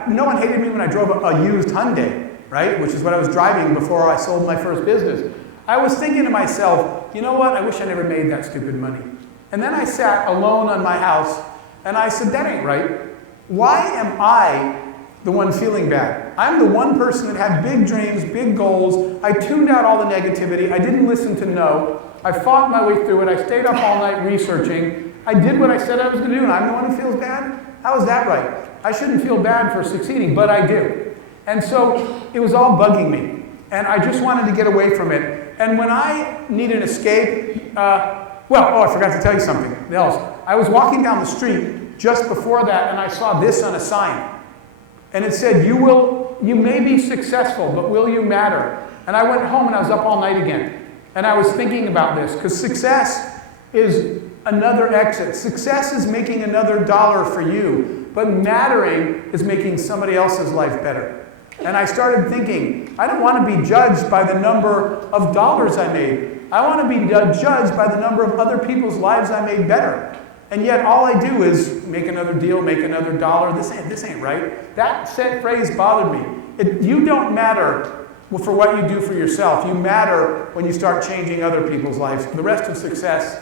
no one hated me when I drove a used Hyundai, right? Which is what I was driving before I sold my first business. I was thinking to myself, you know what? I wish I never made that stupid money. And then I sat alone on my house and I said, that ain't right. Why am I the one feeling bad? I'm the one person that had big dreams, big goals. I tuned out all the negativity. I didn't listen to no. I fought my way through it. I stayed up all night researching. I did what I said I was going to do, and I'm the one who feels bad? How is that right? I shouldn't feel bad for succeeding, but I do. And so it was all bugging me, and I just wanted to get away from it. And when I need an escape, I forgot to tell you something else. I was walking down the street just before that, and I saw this on a sign. And it said, you may be successful, but will you matter? And I went home and I was up all night again. And I was thinking about this, because success is another exit. Success is making another dollar for you, but mattering is making somebody else's life better. And I started thinking, I don't want to be judged by the number of dollars I made. I want to be judged by the number of other people's lives I made better. And yet all I do is make another deal, make another dollar. This ain't right. That phrase bothered me. You don't matter for what you do for yourself. You matter when you start changing other people's lives. The rest of success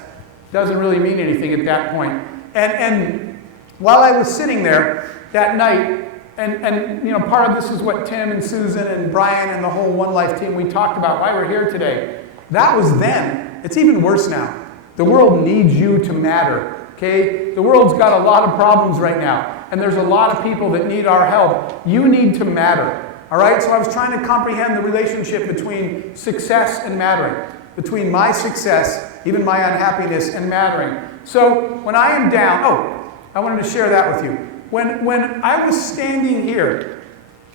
doesn't really mean anything at that point. And while I was sitting there that night, and you know, part of this is what Tim and Susan and Brian and the whole One Life team, we talked about why we're here today. That was then. It's even worse now. The world needs you to matter. Okay? The world's got a lot of problems right now, and there's a lot of people that need our help. You need to matter. All right? So I was trying to comprehend the relationship between success and mattering, between my success, even my unhappiness, and mattering. So when I am down, I wanted to share that with you. When I was standing here,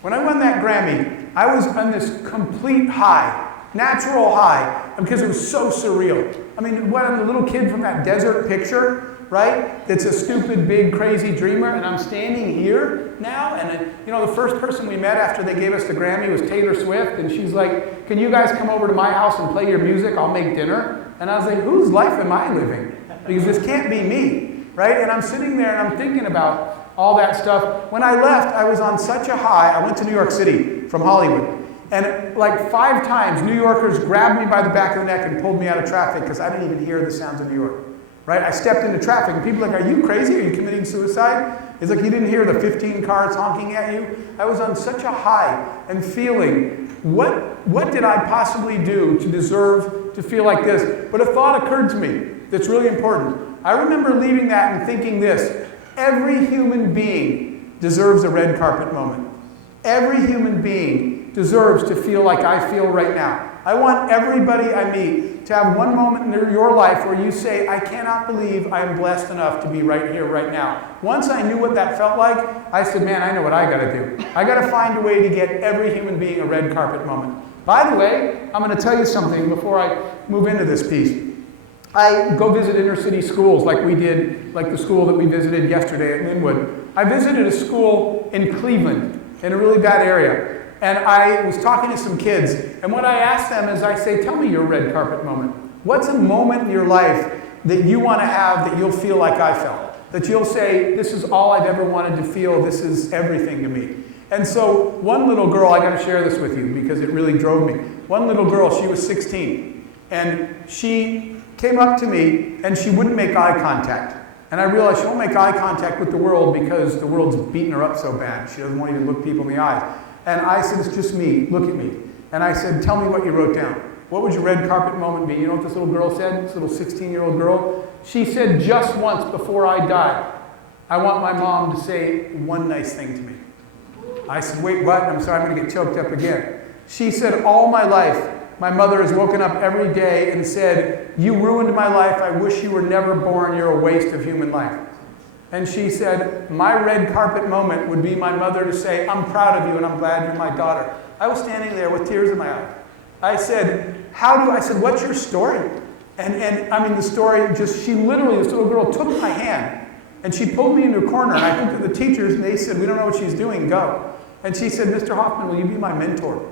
when I won that Grammy, I was on this complete high, natural high, because it was so surreal. I mean, what, I'm the little kid from that desert picture, right? That's a stupid, big, crazy dreamer, and I'm standing here now, and the first person we met after they gave us the Grammy was Taylor Swift, and she's like, can you guys come over to my house and play your music? I'll make dinner. And I was like, whose life am I living? Because this can't be me, right? And I'm sitting there and I'm thinking about all that stuff. When I left, I was on such a high. I went to New York City from Hollywood. And like 5 times, New Yorkers grabbed me by the back of the neck and pulled me out of traffic because I didn't even hear the sounds of New York. Right? I stepped into traffic and people were like, are you crazy? Are you committing suicide? It's like you didn't hear the 15 cars honking at you. I was on such a high and feeling, what did I possibly do to deserve to feel like this? But a thought occurred to me that's really important. I remember leaving that and thinking this: every human being deserves a red carpet moment. Every human being deserves to feel like I feel right now. I want everybody I meet to have one moment in your life where you say, I cannot believe I am blessed enough to be right here, right now. Once I knew what that felt like, I said, man, I know what I gotta do. I gotta find a way to get every human being a red carpet moment. By the way, I'm gonna tell you something before I move into this piece. I go visit inner city schools like we did, like the school that we visited yesterday at Linwood. I visited a school in Cleveland, in a really bad area. And I was talking to some kids, and what I asked them is I say, tell me your red carpet moment. What's a moment in your life that you want to have that you'll feel like I felt? That you'll say, this is all I've ever wanted to feel, this is everything to me. And so one little girl, I got to share this with you because it really drove me. One little girl, she was 16, and she came up to me and she wouldn't make eye contact. And I realized she won't make eye contact with the world because the world's beating her up so bad. She doesn't want to even look people in the eyes. And I said, it's just me, look at me. And I said, tell me what you wrote down. What would your red carpet moment be? You know what this little girl said, this little 16-year-old girl? She said, just once before I die, I want my mom to say one nice thing to me. I said, wait, what? I'm sorry, I'm going to get choked up again. She said, all my life, my mother has woken up every day and said, you ruined my life. I wish you were never born. You're a waste of human life. And she said, my red carpet moment would be my mother to say, I'm proud of you and I'm glad you're my daughter. I was standing there with tears in my eyes. I said, what's your story? And I mean, the story just, this little girl took my hand and she pulled me into a corner, and I looked at the teachers and they said, we don't know what she's doing, go. And she said, Mr. Hoffman, will you be my mentor?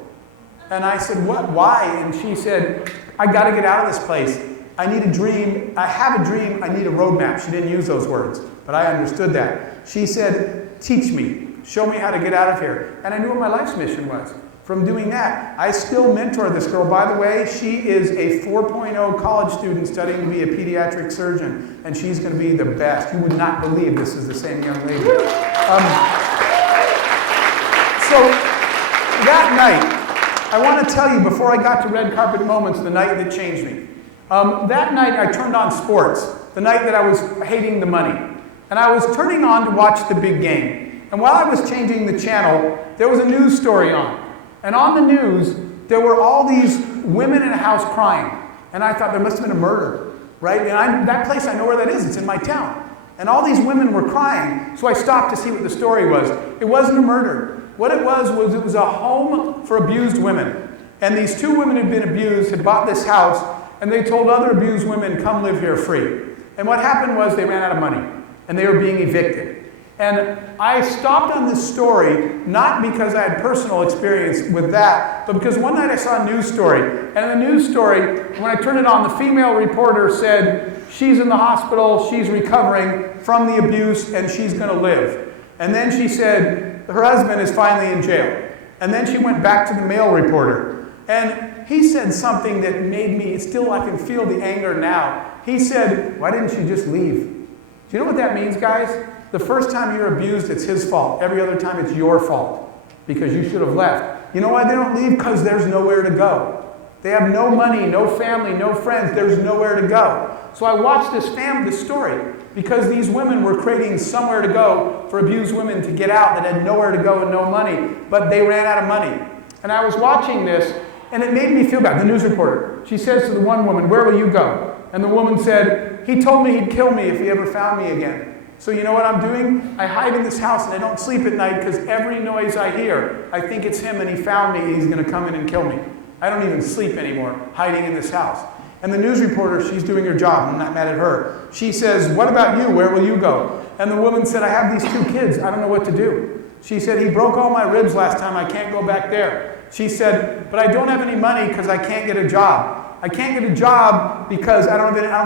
And I said, what, why? And she said, I got to get out of this place. I need a dream. I have a dream. I need a roadmap. She didn't use those words, but I understood that. She said, teach me. Show me how to get out of here. And I knew what my life's mission was. From doing that, I still mentor this girl. By the way, she is a 4.0 college student studying to be a pediatric surgeon, and she's going to be the best. You would not believe this is the same young lady. So that night, I want to tell you, before I got to red carpet moments, the night that changed me. That night I turned on sports, the night that I was hating the money. And I was turning on to watch the big game. And while I was changing the channel, there was a news story on. And on the news, there were all these women in a house crying. And I thought there must have been a murder, right? And that place, I know where that is, it's in my town. And all these women were crying, so I stopped to see what the story was. It wasn't a murder. What it was a home for abused women. And these 2 women who'd been abused had bought this house, and they told other abused women, come live here free. And what happened was they ran out of money, and they were being evicted. And I stopped on this story, not because I had personal experience with that, but because one night I saw a news story. And in the news story, when I turned it on, the female reporter said, she's in the hospital, she's recovering from the abuse, and she's going to live. And then she said, her husband is finally in jail. And then she went back to the male reporter. And he said something that made me, still I can feel the anger now. He said, why didn't she just leave? Do you know what that means, guys? The first time you're abused, it's his fault. Every other time, it's your fault. Because you should have left. You know why they don't leave? Because there's nowhere to go. They have no money, no family, no friends. There's nowhere to go. So I watched this story because these women were creating somewhere to go for abused women to get out that had nowhere to go and no money. But they ran out of money. And I was watching this, and it made me feel bad. The news reporter, she says to the one woman, where will you go? And the woman said, he told me he'd kill me if he ever found me again. So you know what I'm doing? I hide in this house and I don't sleep at night because every noise I hear, I think it's him and he found me and he's going to come in and kill me. I don't even sleep anymore, hiding in this house. And the news reporter, she's doing her job. I'm not mad at her. She says, what about you? Where will you go? And the woman said, I have these 2 kids. I don't know what to do. She said, he broke all my ribs last time. I can't go back there. She said, but I don't have any money because I can't get a job. I can't get a job because I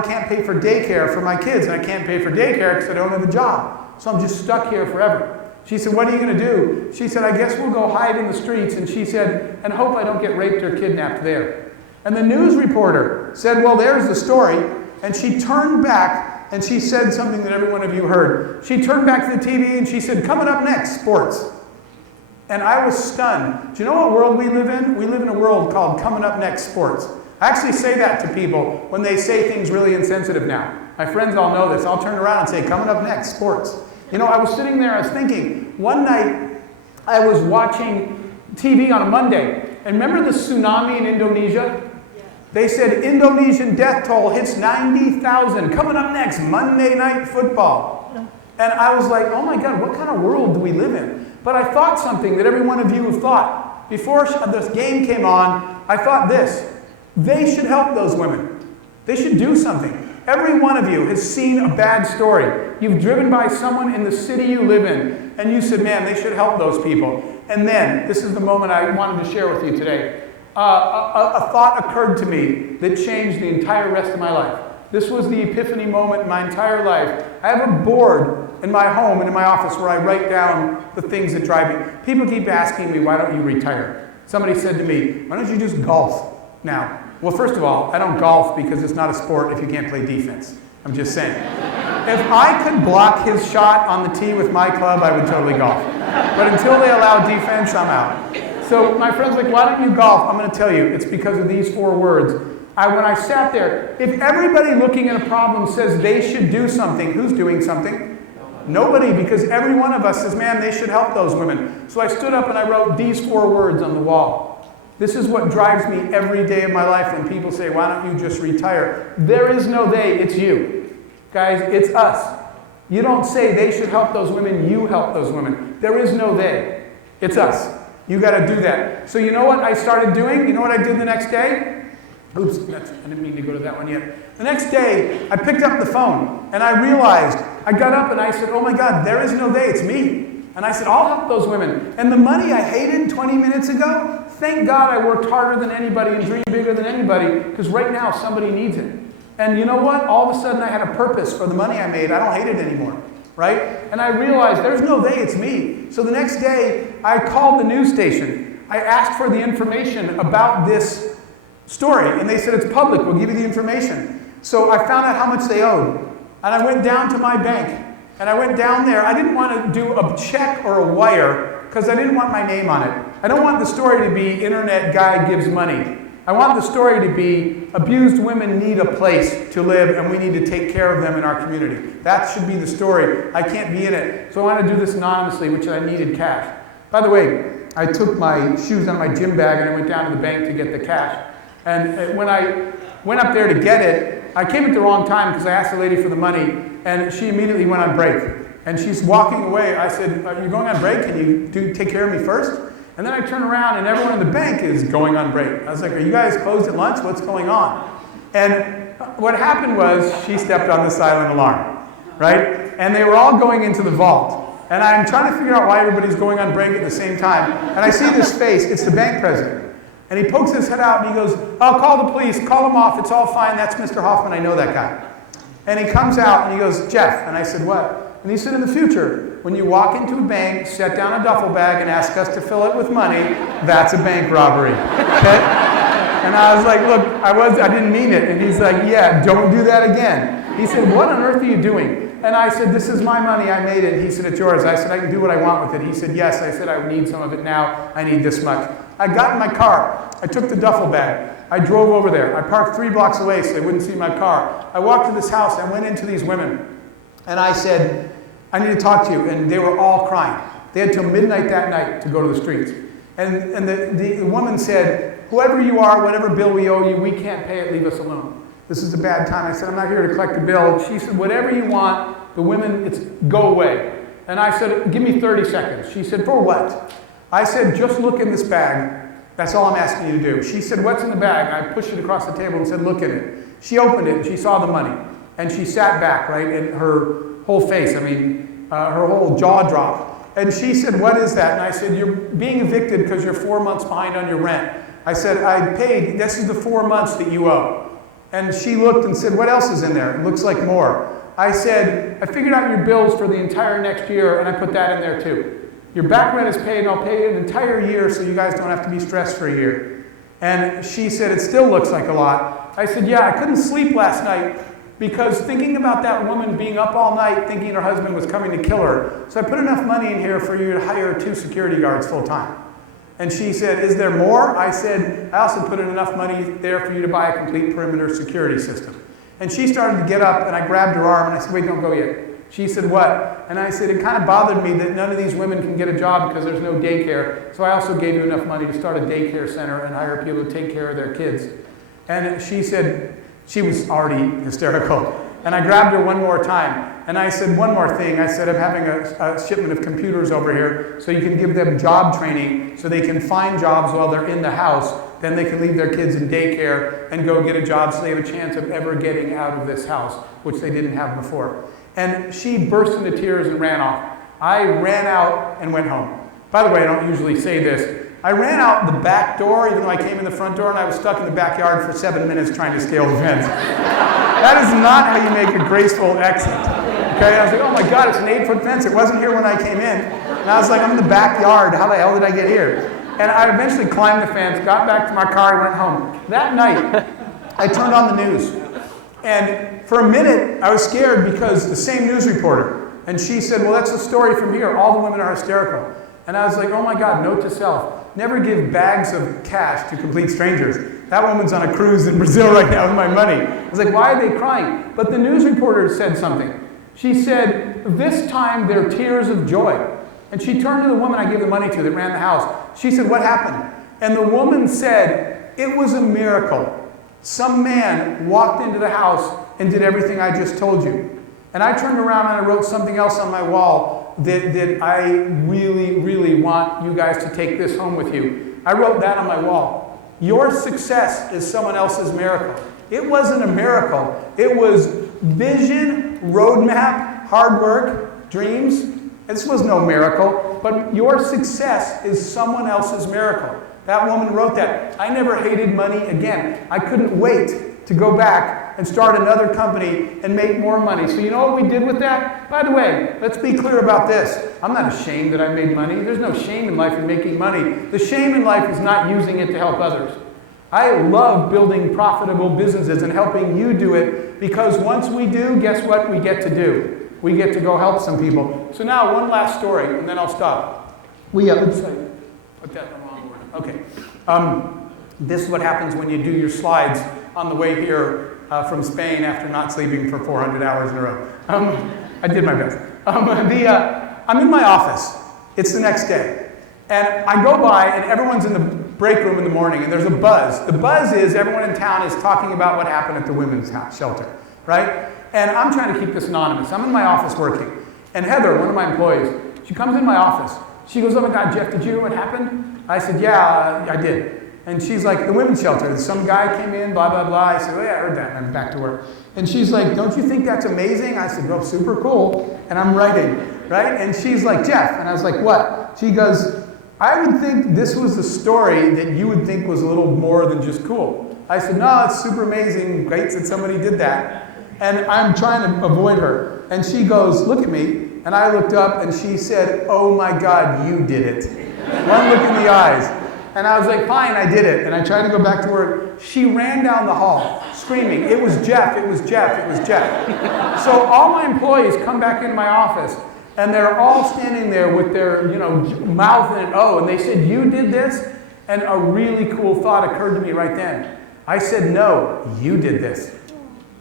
can't pay for daycare for my kids. And I can't pay for daycare because I don't have a job. So I'm just stuck here forever. She said, what are you going to do? She said, I guess we'll go hide in the streets. And she said, and hope I don't get raped or kidnapped there. And the news reporter said, well, there's the story. And she turned back and she said something that every one of you heard. She turned back to the TV and she said, coming up next, sports. And I was stunned. Do you know what world we live in? We live in a world called coming up next sports. I actually say that to people when they say things really insensitive now. My friends all know this. I'll turn around and say, coming up next, sports. You know, I was sitting there, I was thinking, one night I was watching TV on a Monday. And remember the tsunami in Indonesia? They said Indonesian death toll hits 90,000. Coming up next, Monday Night Football. And I was like, oh my God, what kind of world do we live in? But I thought something that every one of you have thought. Before this game came on, I thought this. They should help those women. They should do something. Every one of you has seen a bad story. You've driven by someone in the city you live in, and you said, man, they should help those people. And then, this is the moment I wanted to share with you today. A thought occurred to me that changed the entire rest of my life. This was the epiphany moment in my entire life. I have a board in my home and in my office where I write down the things that drive me. People keep asking me, why don't you retire? Somebody said to me, why don't you just golf now? Well, first of all, I don't golf because it's not a sport if you can't play defense. I'm just saying. If I could block his shot on the tee with my club, I would totally golf. But until they allow defense, I'm out. So my friend's like, why don't you golf? I'm going to tell you, it's because of these 4 words. When I sat there, if everybody looking at a problem says they should do something, who's doing something? Nobody, because every one of us says, man, they should help those women. So I stood up and I wrote these 4 words on the wall. This is what drives me every day of my life when people say, why don't you just retire? There is no they, it's you. Guys, it's us. You don't say they should help those women, you help those women. There is no they. It's us. You got to do that. So you know what I started doing? You know what I did the next day? Oops, I didn't mean to go to that one yet. The next day, I picked up the phone, and I realized, I got up and I said, oh my God, there is no they, it's me. And I said, I'll help those women. And the money I hated 20 minutes ago, thank God I worked harder than anybody and dreamed bigger than anybody, because right now somebody needs it. And you know what? All of a sudden I had a purpose for the money I made. I don't hate it anymore. Right? And I realized there's no they, it's me. So the next day, I called the news station. I asked for the information about this story, and they said, it's public, we'll give you the information. So I found out how much they owed. And I went down to my bank, and I went down there. I didn't want to do a check or a wire, because I didn't want my name on it. I don't want the story to be, internet guy gives money. I want the story to be, abused women need a place to live and we need to take care of them in our community. That should be the story. I can't be in it. So I want to do this anonymously, which I needed cash. By the way, I took my shoes out of my gym bag and I went down to the bank to get the cash. And when I went up there to get it, I came at the wrong time because I asked the lady for the money and she immediately went on break. And she's walking away. I said, are you going on break? Can you take care of me first? And then I turn around and everyone in the bank is going on break. I was like, are you guys closed at lunch? What's going on? And what happened was she stepped on the silent alarm, right? And they were all going into the vault. And I'm trying to figure out why everybody's going on break at the same time. And I see this face. It's the bank president. And he pokes his head out and he goes, I'll call the police. Call him off. It's all fine. That's Mr. Hoffman. I know that guy. And he comes out and he goes, Jeff. And I said, what? And he said, in the future, when you walk into a bank, set down a duffel bag and ask us to fill it with money, that's a bank robbery. Okay? And I was like, look, I didn't mean it. And he's like, yeah, don't do that again. He said, what on earth are you doing? And I said, this is my money. I made it. He said, it's yours. I said, I can do what I want with it. He said, yes. I said, I need some of it now. I need this much. I got in my car. I took the duffel bag. I drove over there. I parked 3 blocks away so they wouldn't see my car. I walked to this house. I went into these women. And I said, I need to talk to you. And they were all crying. They had till midnight that night to go to the streets. And the woman said, whoever you are, whatever bill we owe you, we can't pay it. Leave us alone. This is a bad time. I said, I'm not here to collect the bill. She said, whatever you want, the women, go away. And I said, give me 30 seconds. She said, for what? I said, just look in this bag. That's all I'm asking you to do. She said, what's in the bag? I pushed it across the table and said, look in it. She opened it and she saw the money. And she sat back, right? And her whole face, her whole jaw dropped. And she said, what is that? And I said, you're being evicted because you're 4 months behind on your rent. I said, I paid, this is the 4 months that you owe. And she looked and said, what else is in there? It looks like more. I said, I figured out your bills for the entire next year, and I put that in there too. Your back rent is paid, and I'll pay you an entire year so you guys don't have to be stressed for a year. And she said, it still looks like a lot. I said, yeah, I couldn't sleep last night because thinking about that woman being up all night thinking her husband was coming to kill her. So I put enough money in here for you to hire 2 security guards full time. And she said, is there more? I said, I also put in enough money there for you to buy a complete perimeter security system. And she started to get up, and I grabbed her arm, and I said, wait, don't go yet. She said, what? And I said, it kind of bothered me that none of these women can get a job because there's no daycare. So I also gave you enough money to start a daycare center and hire people to take care of their kids. And she said, she was already hysterical. And I grabbed her one more time. And I said, one more thing. I said, I'm having a shipment of computers over here so you can give them job training so they can find jobs while they're in the house. Then they can leave their kids in daycare and go get a job so they have a chance of ever getting out of this house, which they didn't have before. And she burst into tears and ran off. I ran out and went home. By the way, I don't usually say this. I ran out the back door, even though I came in the front door, and I was stuck in the backyard for 7 minutes trying to scale the fence. That is not how you make a graceful exit. Okay, I was like, oh my God, it's an 8-foot fence. It wasn't here when I came in. And I was like, I'm in the backyard. How the hell did I get here? And I eventually climbed the fence, got back to my car, and went home. That night, I turned on the news. And for a minute, I was scared because the same news reporter, and she said, well, that's the story from here. All the women are hysterical. And I was like, oh my God, note to self. Never give bags of cash to complete strangers. That woman's on a cruise in Brazil right now with my money. I was like, why are they crying? But the news reporter said something. She said, this time they're tears of joy. And she turned to the woman I gave the money to that ran the house. She said, what happened? And the woman said, it was a miracle. Some man walked into the house and did everything I just told you. And I turned around and I wrote something else on my wall that I really, really want you guys to take this home with you. I wrote that on my wall. Your success is someone else's miracle. It wasn't a miracle. It was vision, roadmap, hard work, dreams. This was no miracle, but your success is someone else's miracle. That woman wrote that. I never hated money again. I couldn't wait to go back and start another company and make more money. So you know what we did with that? By the way, let's be clear about this. I'm not ashamed that I made money. There's no shame in life in making money. The shame in life is not using it to help others. I love building profitable businesses and helping you do it because once we do, guess what we get to do? We get to go help some people. So now one last story, and then I'll stop. Oops, I put that in the wrong order. Okay. This is what happens when you do your slides on the way here from Spain after not sleeping for 400 hours in a row. I did my best. I'm in my office. It's the next day. And I go by, and everyone's in the break room in the morning, and there's a buzz. The buzz is everyone in town is talking about what happened at the women's shelter, right? And I'm trying to keep this anonymous. I'm in my office working. And Heather, one of my employees, she comes in my office. She goes, oh my God, Jeff, did you hear what happened? I said, yeah, I did. And she's like, the women's shelter. Some guy came in, blah, blah, blah. I said, oh yeah, I heard that. And I'm back to work. And she's like, don't you think that's amazing? I said, well, super cool. And I'm writing, right? And she's like, Jeff. And I was like, what? She goes, I would think this was the story that you would think was a little more than just cool. I said, no, it's super amazing. Great that somebody did that. And I'm trying to avoid her. And she goes, look at me. And I looked up and she said, oh my God, you did it. One look in the eyes. And I was like, fine, I did it. And I tried to go back to work. She ran down the hall screaming, it was Jeff, it was Jeff, it was Jeff. So all my employees come back into my office and they're all standing there with their, mouth in an O. And they said, you did this? And a really cool thought occurred to me right then. I said, no, you did this.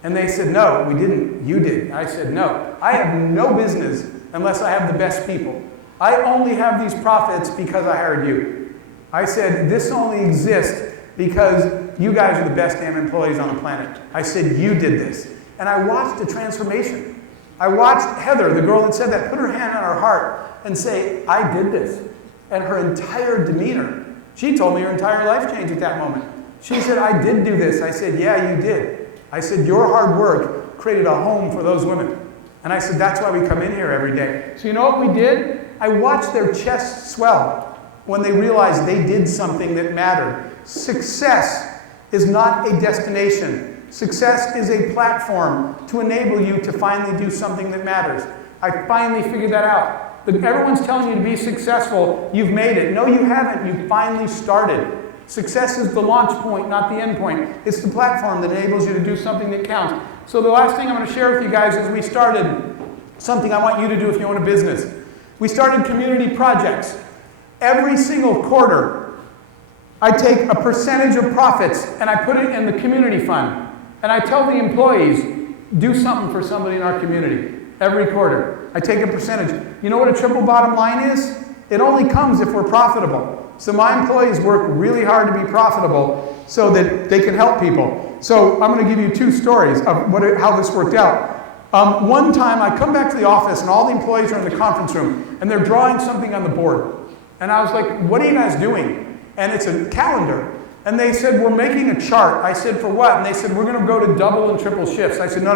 And they said, no, we didn't. You did. I said, no. I have no business unless I have the best people. I only have these profits because I hired you. I said, this only exists because you guys are the best damn employees on the planet. I said, you did this. And I watched the transformation. I watched Heather, the girl that said that, put her hand on her heart and say, I did this. And her entire demeanor, she told me her entire life changed at that moment. She said, I did do this. I said, yeah, you did. I said, your hard work created a home for those women. And I said, that's why we come in here every day. So you know what we did? I watched their chests swell when they realized they did something that mattered. Success is not a destination. Success is a platform to enable you to finally do something that matters. I finally figured that out. Everyone's telling you to be successful. You've made it. No, you haven't. You finally started. Success is the launch point, not the end point. It's the platform that enables you to do something that counts. So the last thing I'm going to share with you guys is we started something I want you to do if you own a business. We started community projects. Every single quarter, I take a percentage of profits and I put it in the community fund. And I tell the employees, do something for somebody in our community. Every quarter, I take a percentage. You know what a triple bottom line is? It only comes if we're profitable. So my employees work really hard to be profitable so that they can help people. So I'm going to give you two stories of how this worked out. One time I come back to the office and all the employees are in the conference room and they're drawing something on the board. And I was like, what are you guys doing? And it's a calendar. And they said, we're making a chart. I said, for what? And they said, we're going to go to double and triple shifts. I said, no.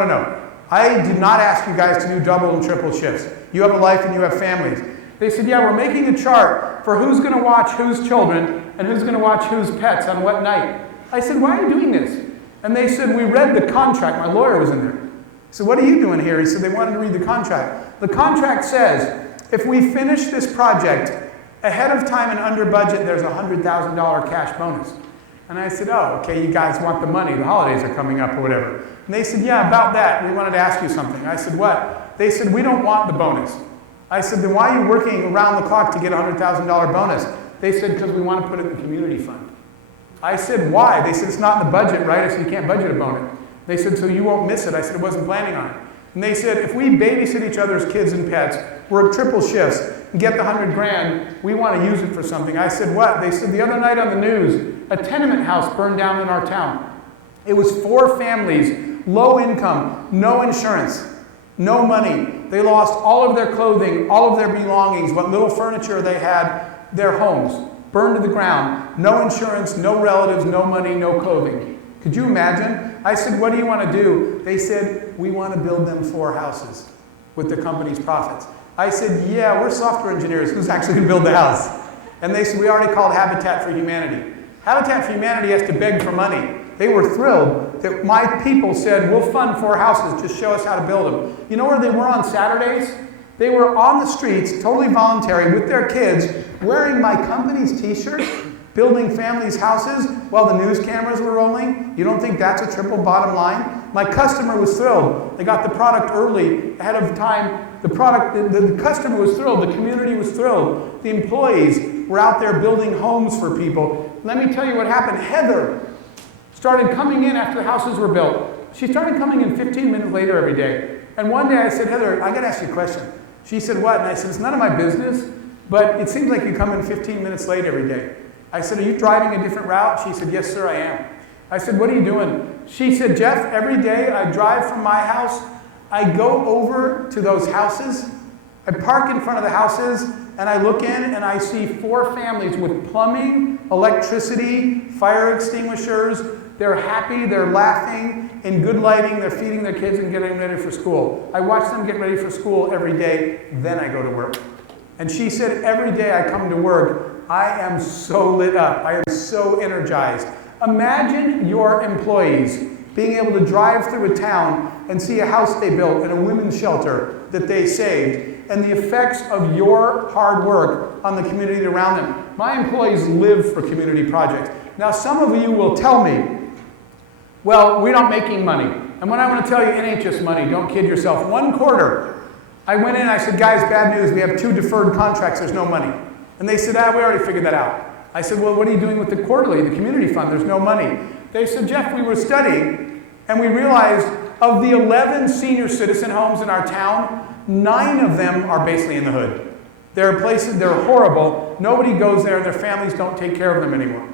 I did not ask you guys to do double and triple shifts. You have a life and you have families. They said, yeah, we're making a chart for who's going to watch whose children and who's going to watch whose pets on what night. I said, why are you doing this? And they said, we read the contract. My lawyer was in there. I said, what are you doing here? He said, they wanted to read the contract. The contract says, if we finish this project ahead of time and under budget, there's a $100,000 cash bonus. And I said, oh, okay, you guys want the money. The holidays are coming up or whatever. And they said, yeah, about that. We wanted to ask you something. I said, what? They said, we don't want the bonus. I said, then why are you working around the clock to get a $100,000 bonus? They said, because we want to put it in the community fund. I said, why? They said, it's not in the budget, right? I said, you can't budget a bonus. They said, so you won't miss it. I said, I wasn't planning on it. And they said, if we babysit each other's kids and pets, work triple shifts, and get the $100,000, we want to use it for something. I said, what? They said, the other night on the news, a tenement house burned down in our town. It was 4 families, low income, no insurance, no money. They lost all of their clothing, all of their belongings, what little furniture they had, their homes, burned to the ground. No insurance, no relatives, no money, no clothing. Could you imagine? I said, what do you want to do? They said, we want to build them 4 houses with the company's profits. I said, yeah, we're software engineers. Who's actually going to build the house? And they said, we already called Habitat for Humanity. Habitat for Humanity has to beg for money. They were thrilled that my people said, we'll fund 4 houses, just show us how to build them. You know where they were on Saturdays? They were on the streets, totally voluntary, with their kids, wearing my company's t-shirt, building families' houses while the news cameras were rolling. You don't think that's a triple bottom line? My customer was thrilled. They got the product early, ahead of time. The customer was thrilled. The community was thrilled. The employees were out there building homes for people. Let me tell you what happened. Heather started coming in after the houses were built. She started coming in 15 minutes later every day. And one day I said, Heather, I got to ask you a question. She said, what? And I said, it's none of my business, but it seems like you come in 15 minutes late every day. I said, are you driving a different route? She said, yes, sir, I am. I said, what are you doing? She said, Jeff, every day I drive from my house, I go over to those houses, I park in front of the houses, and I look in and I see 4 families with plumbing, electricity, fire extinguishers. They're happy, they're laughing, in good lighting, they're feeding their kids and getting ready for school. I watch them get ready for school every day, then I go to work. And she said, every day I come to work, I am so lit up, I am so energized. Imagine your employees being able to drive through a town and see a house they built and a women's shelter that they saved, and the effects of your hard work on the community around them. My employees live for community projects. Now, some of you will tell me, well, we're not making money. And what I want to tell you, it ain't just money. Don't kid yourself. One quarter, I went in and I said, guys, bad news. We have 2 deferred contracts. There's no money. And they said, we already figured that out. I said, well, what are you doing with the quarterly, the community fund? There's no money. They said, Jeff, we were studying, and we realized of the 11 senior citizen homes in our town, 9 of them are basically in the hood. There are places, they're horrible. Nobody goes there, and their families don't take care of them anymore.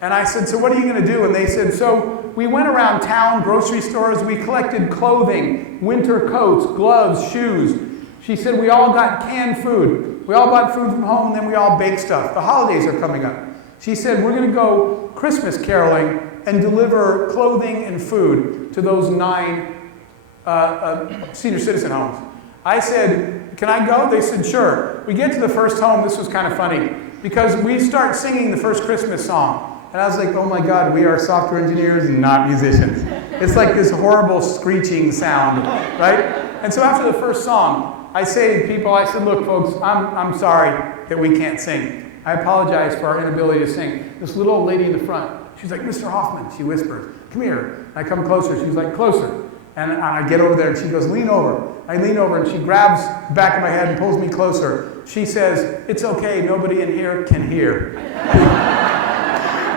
And I said, so what are you going to do? And they said, so we went around town, grocery stores, we collected clothing, winter coats, gloves, shoes. She said, we all got canned food. We all bought food from home, and then we all baked stuff. The holidays are coming up. She said, we're going to go Christmas caroling and deliver clothing and food to those 9 senior citizen homes. I said, can I go? They said, sure. We get to the first home. This was kind of funny because we start singing the first Christmas song. And I was like, oh my God, we are software engineers and not musicians. It's like this horrible screeching sound, right? And so after the first song, I say to people, I said, look, folks, I'm sorry that we can't sing. I apologize for our inability to sing. This little old lady in the front, she's like, Mr. Hoffman, she whispers, come here. I come closer. She's like, closer. And I get over there, and she goes, lean over. I lean over, and she grabs the back of my head and pulls me closer. She says, it's okay, nobody in here can hear.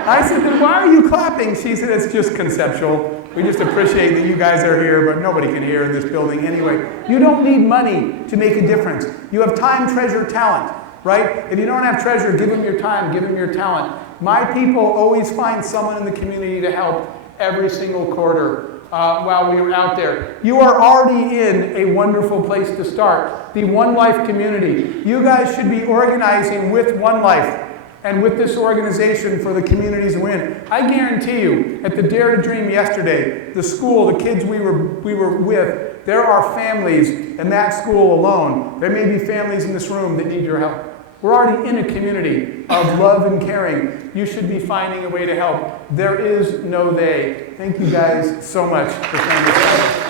I said, then why are you clapping? She said, it's just conceptual. We just appreciate that you guys are here, but nobody can hear in this building anyway. You don't need money to make a difference. You have time, treasure, talent, right? If you don't have treasure, give them your time, give them your talent. My people always find someone in the community to help every single quarter. While we were out there. You are already in a wonderful place to start. The One Life community. You guys should be organizing with One Life and with this organization for the community's win. I guarantee you, at the Dare to Dream yesterday, the school, the kids we were with, there are families in that school alone. There may be families in this room that need your help. We're already in a community of love and caring. You should be finding a way to help. There is no they. Thank you guys so much for coming.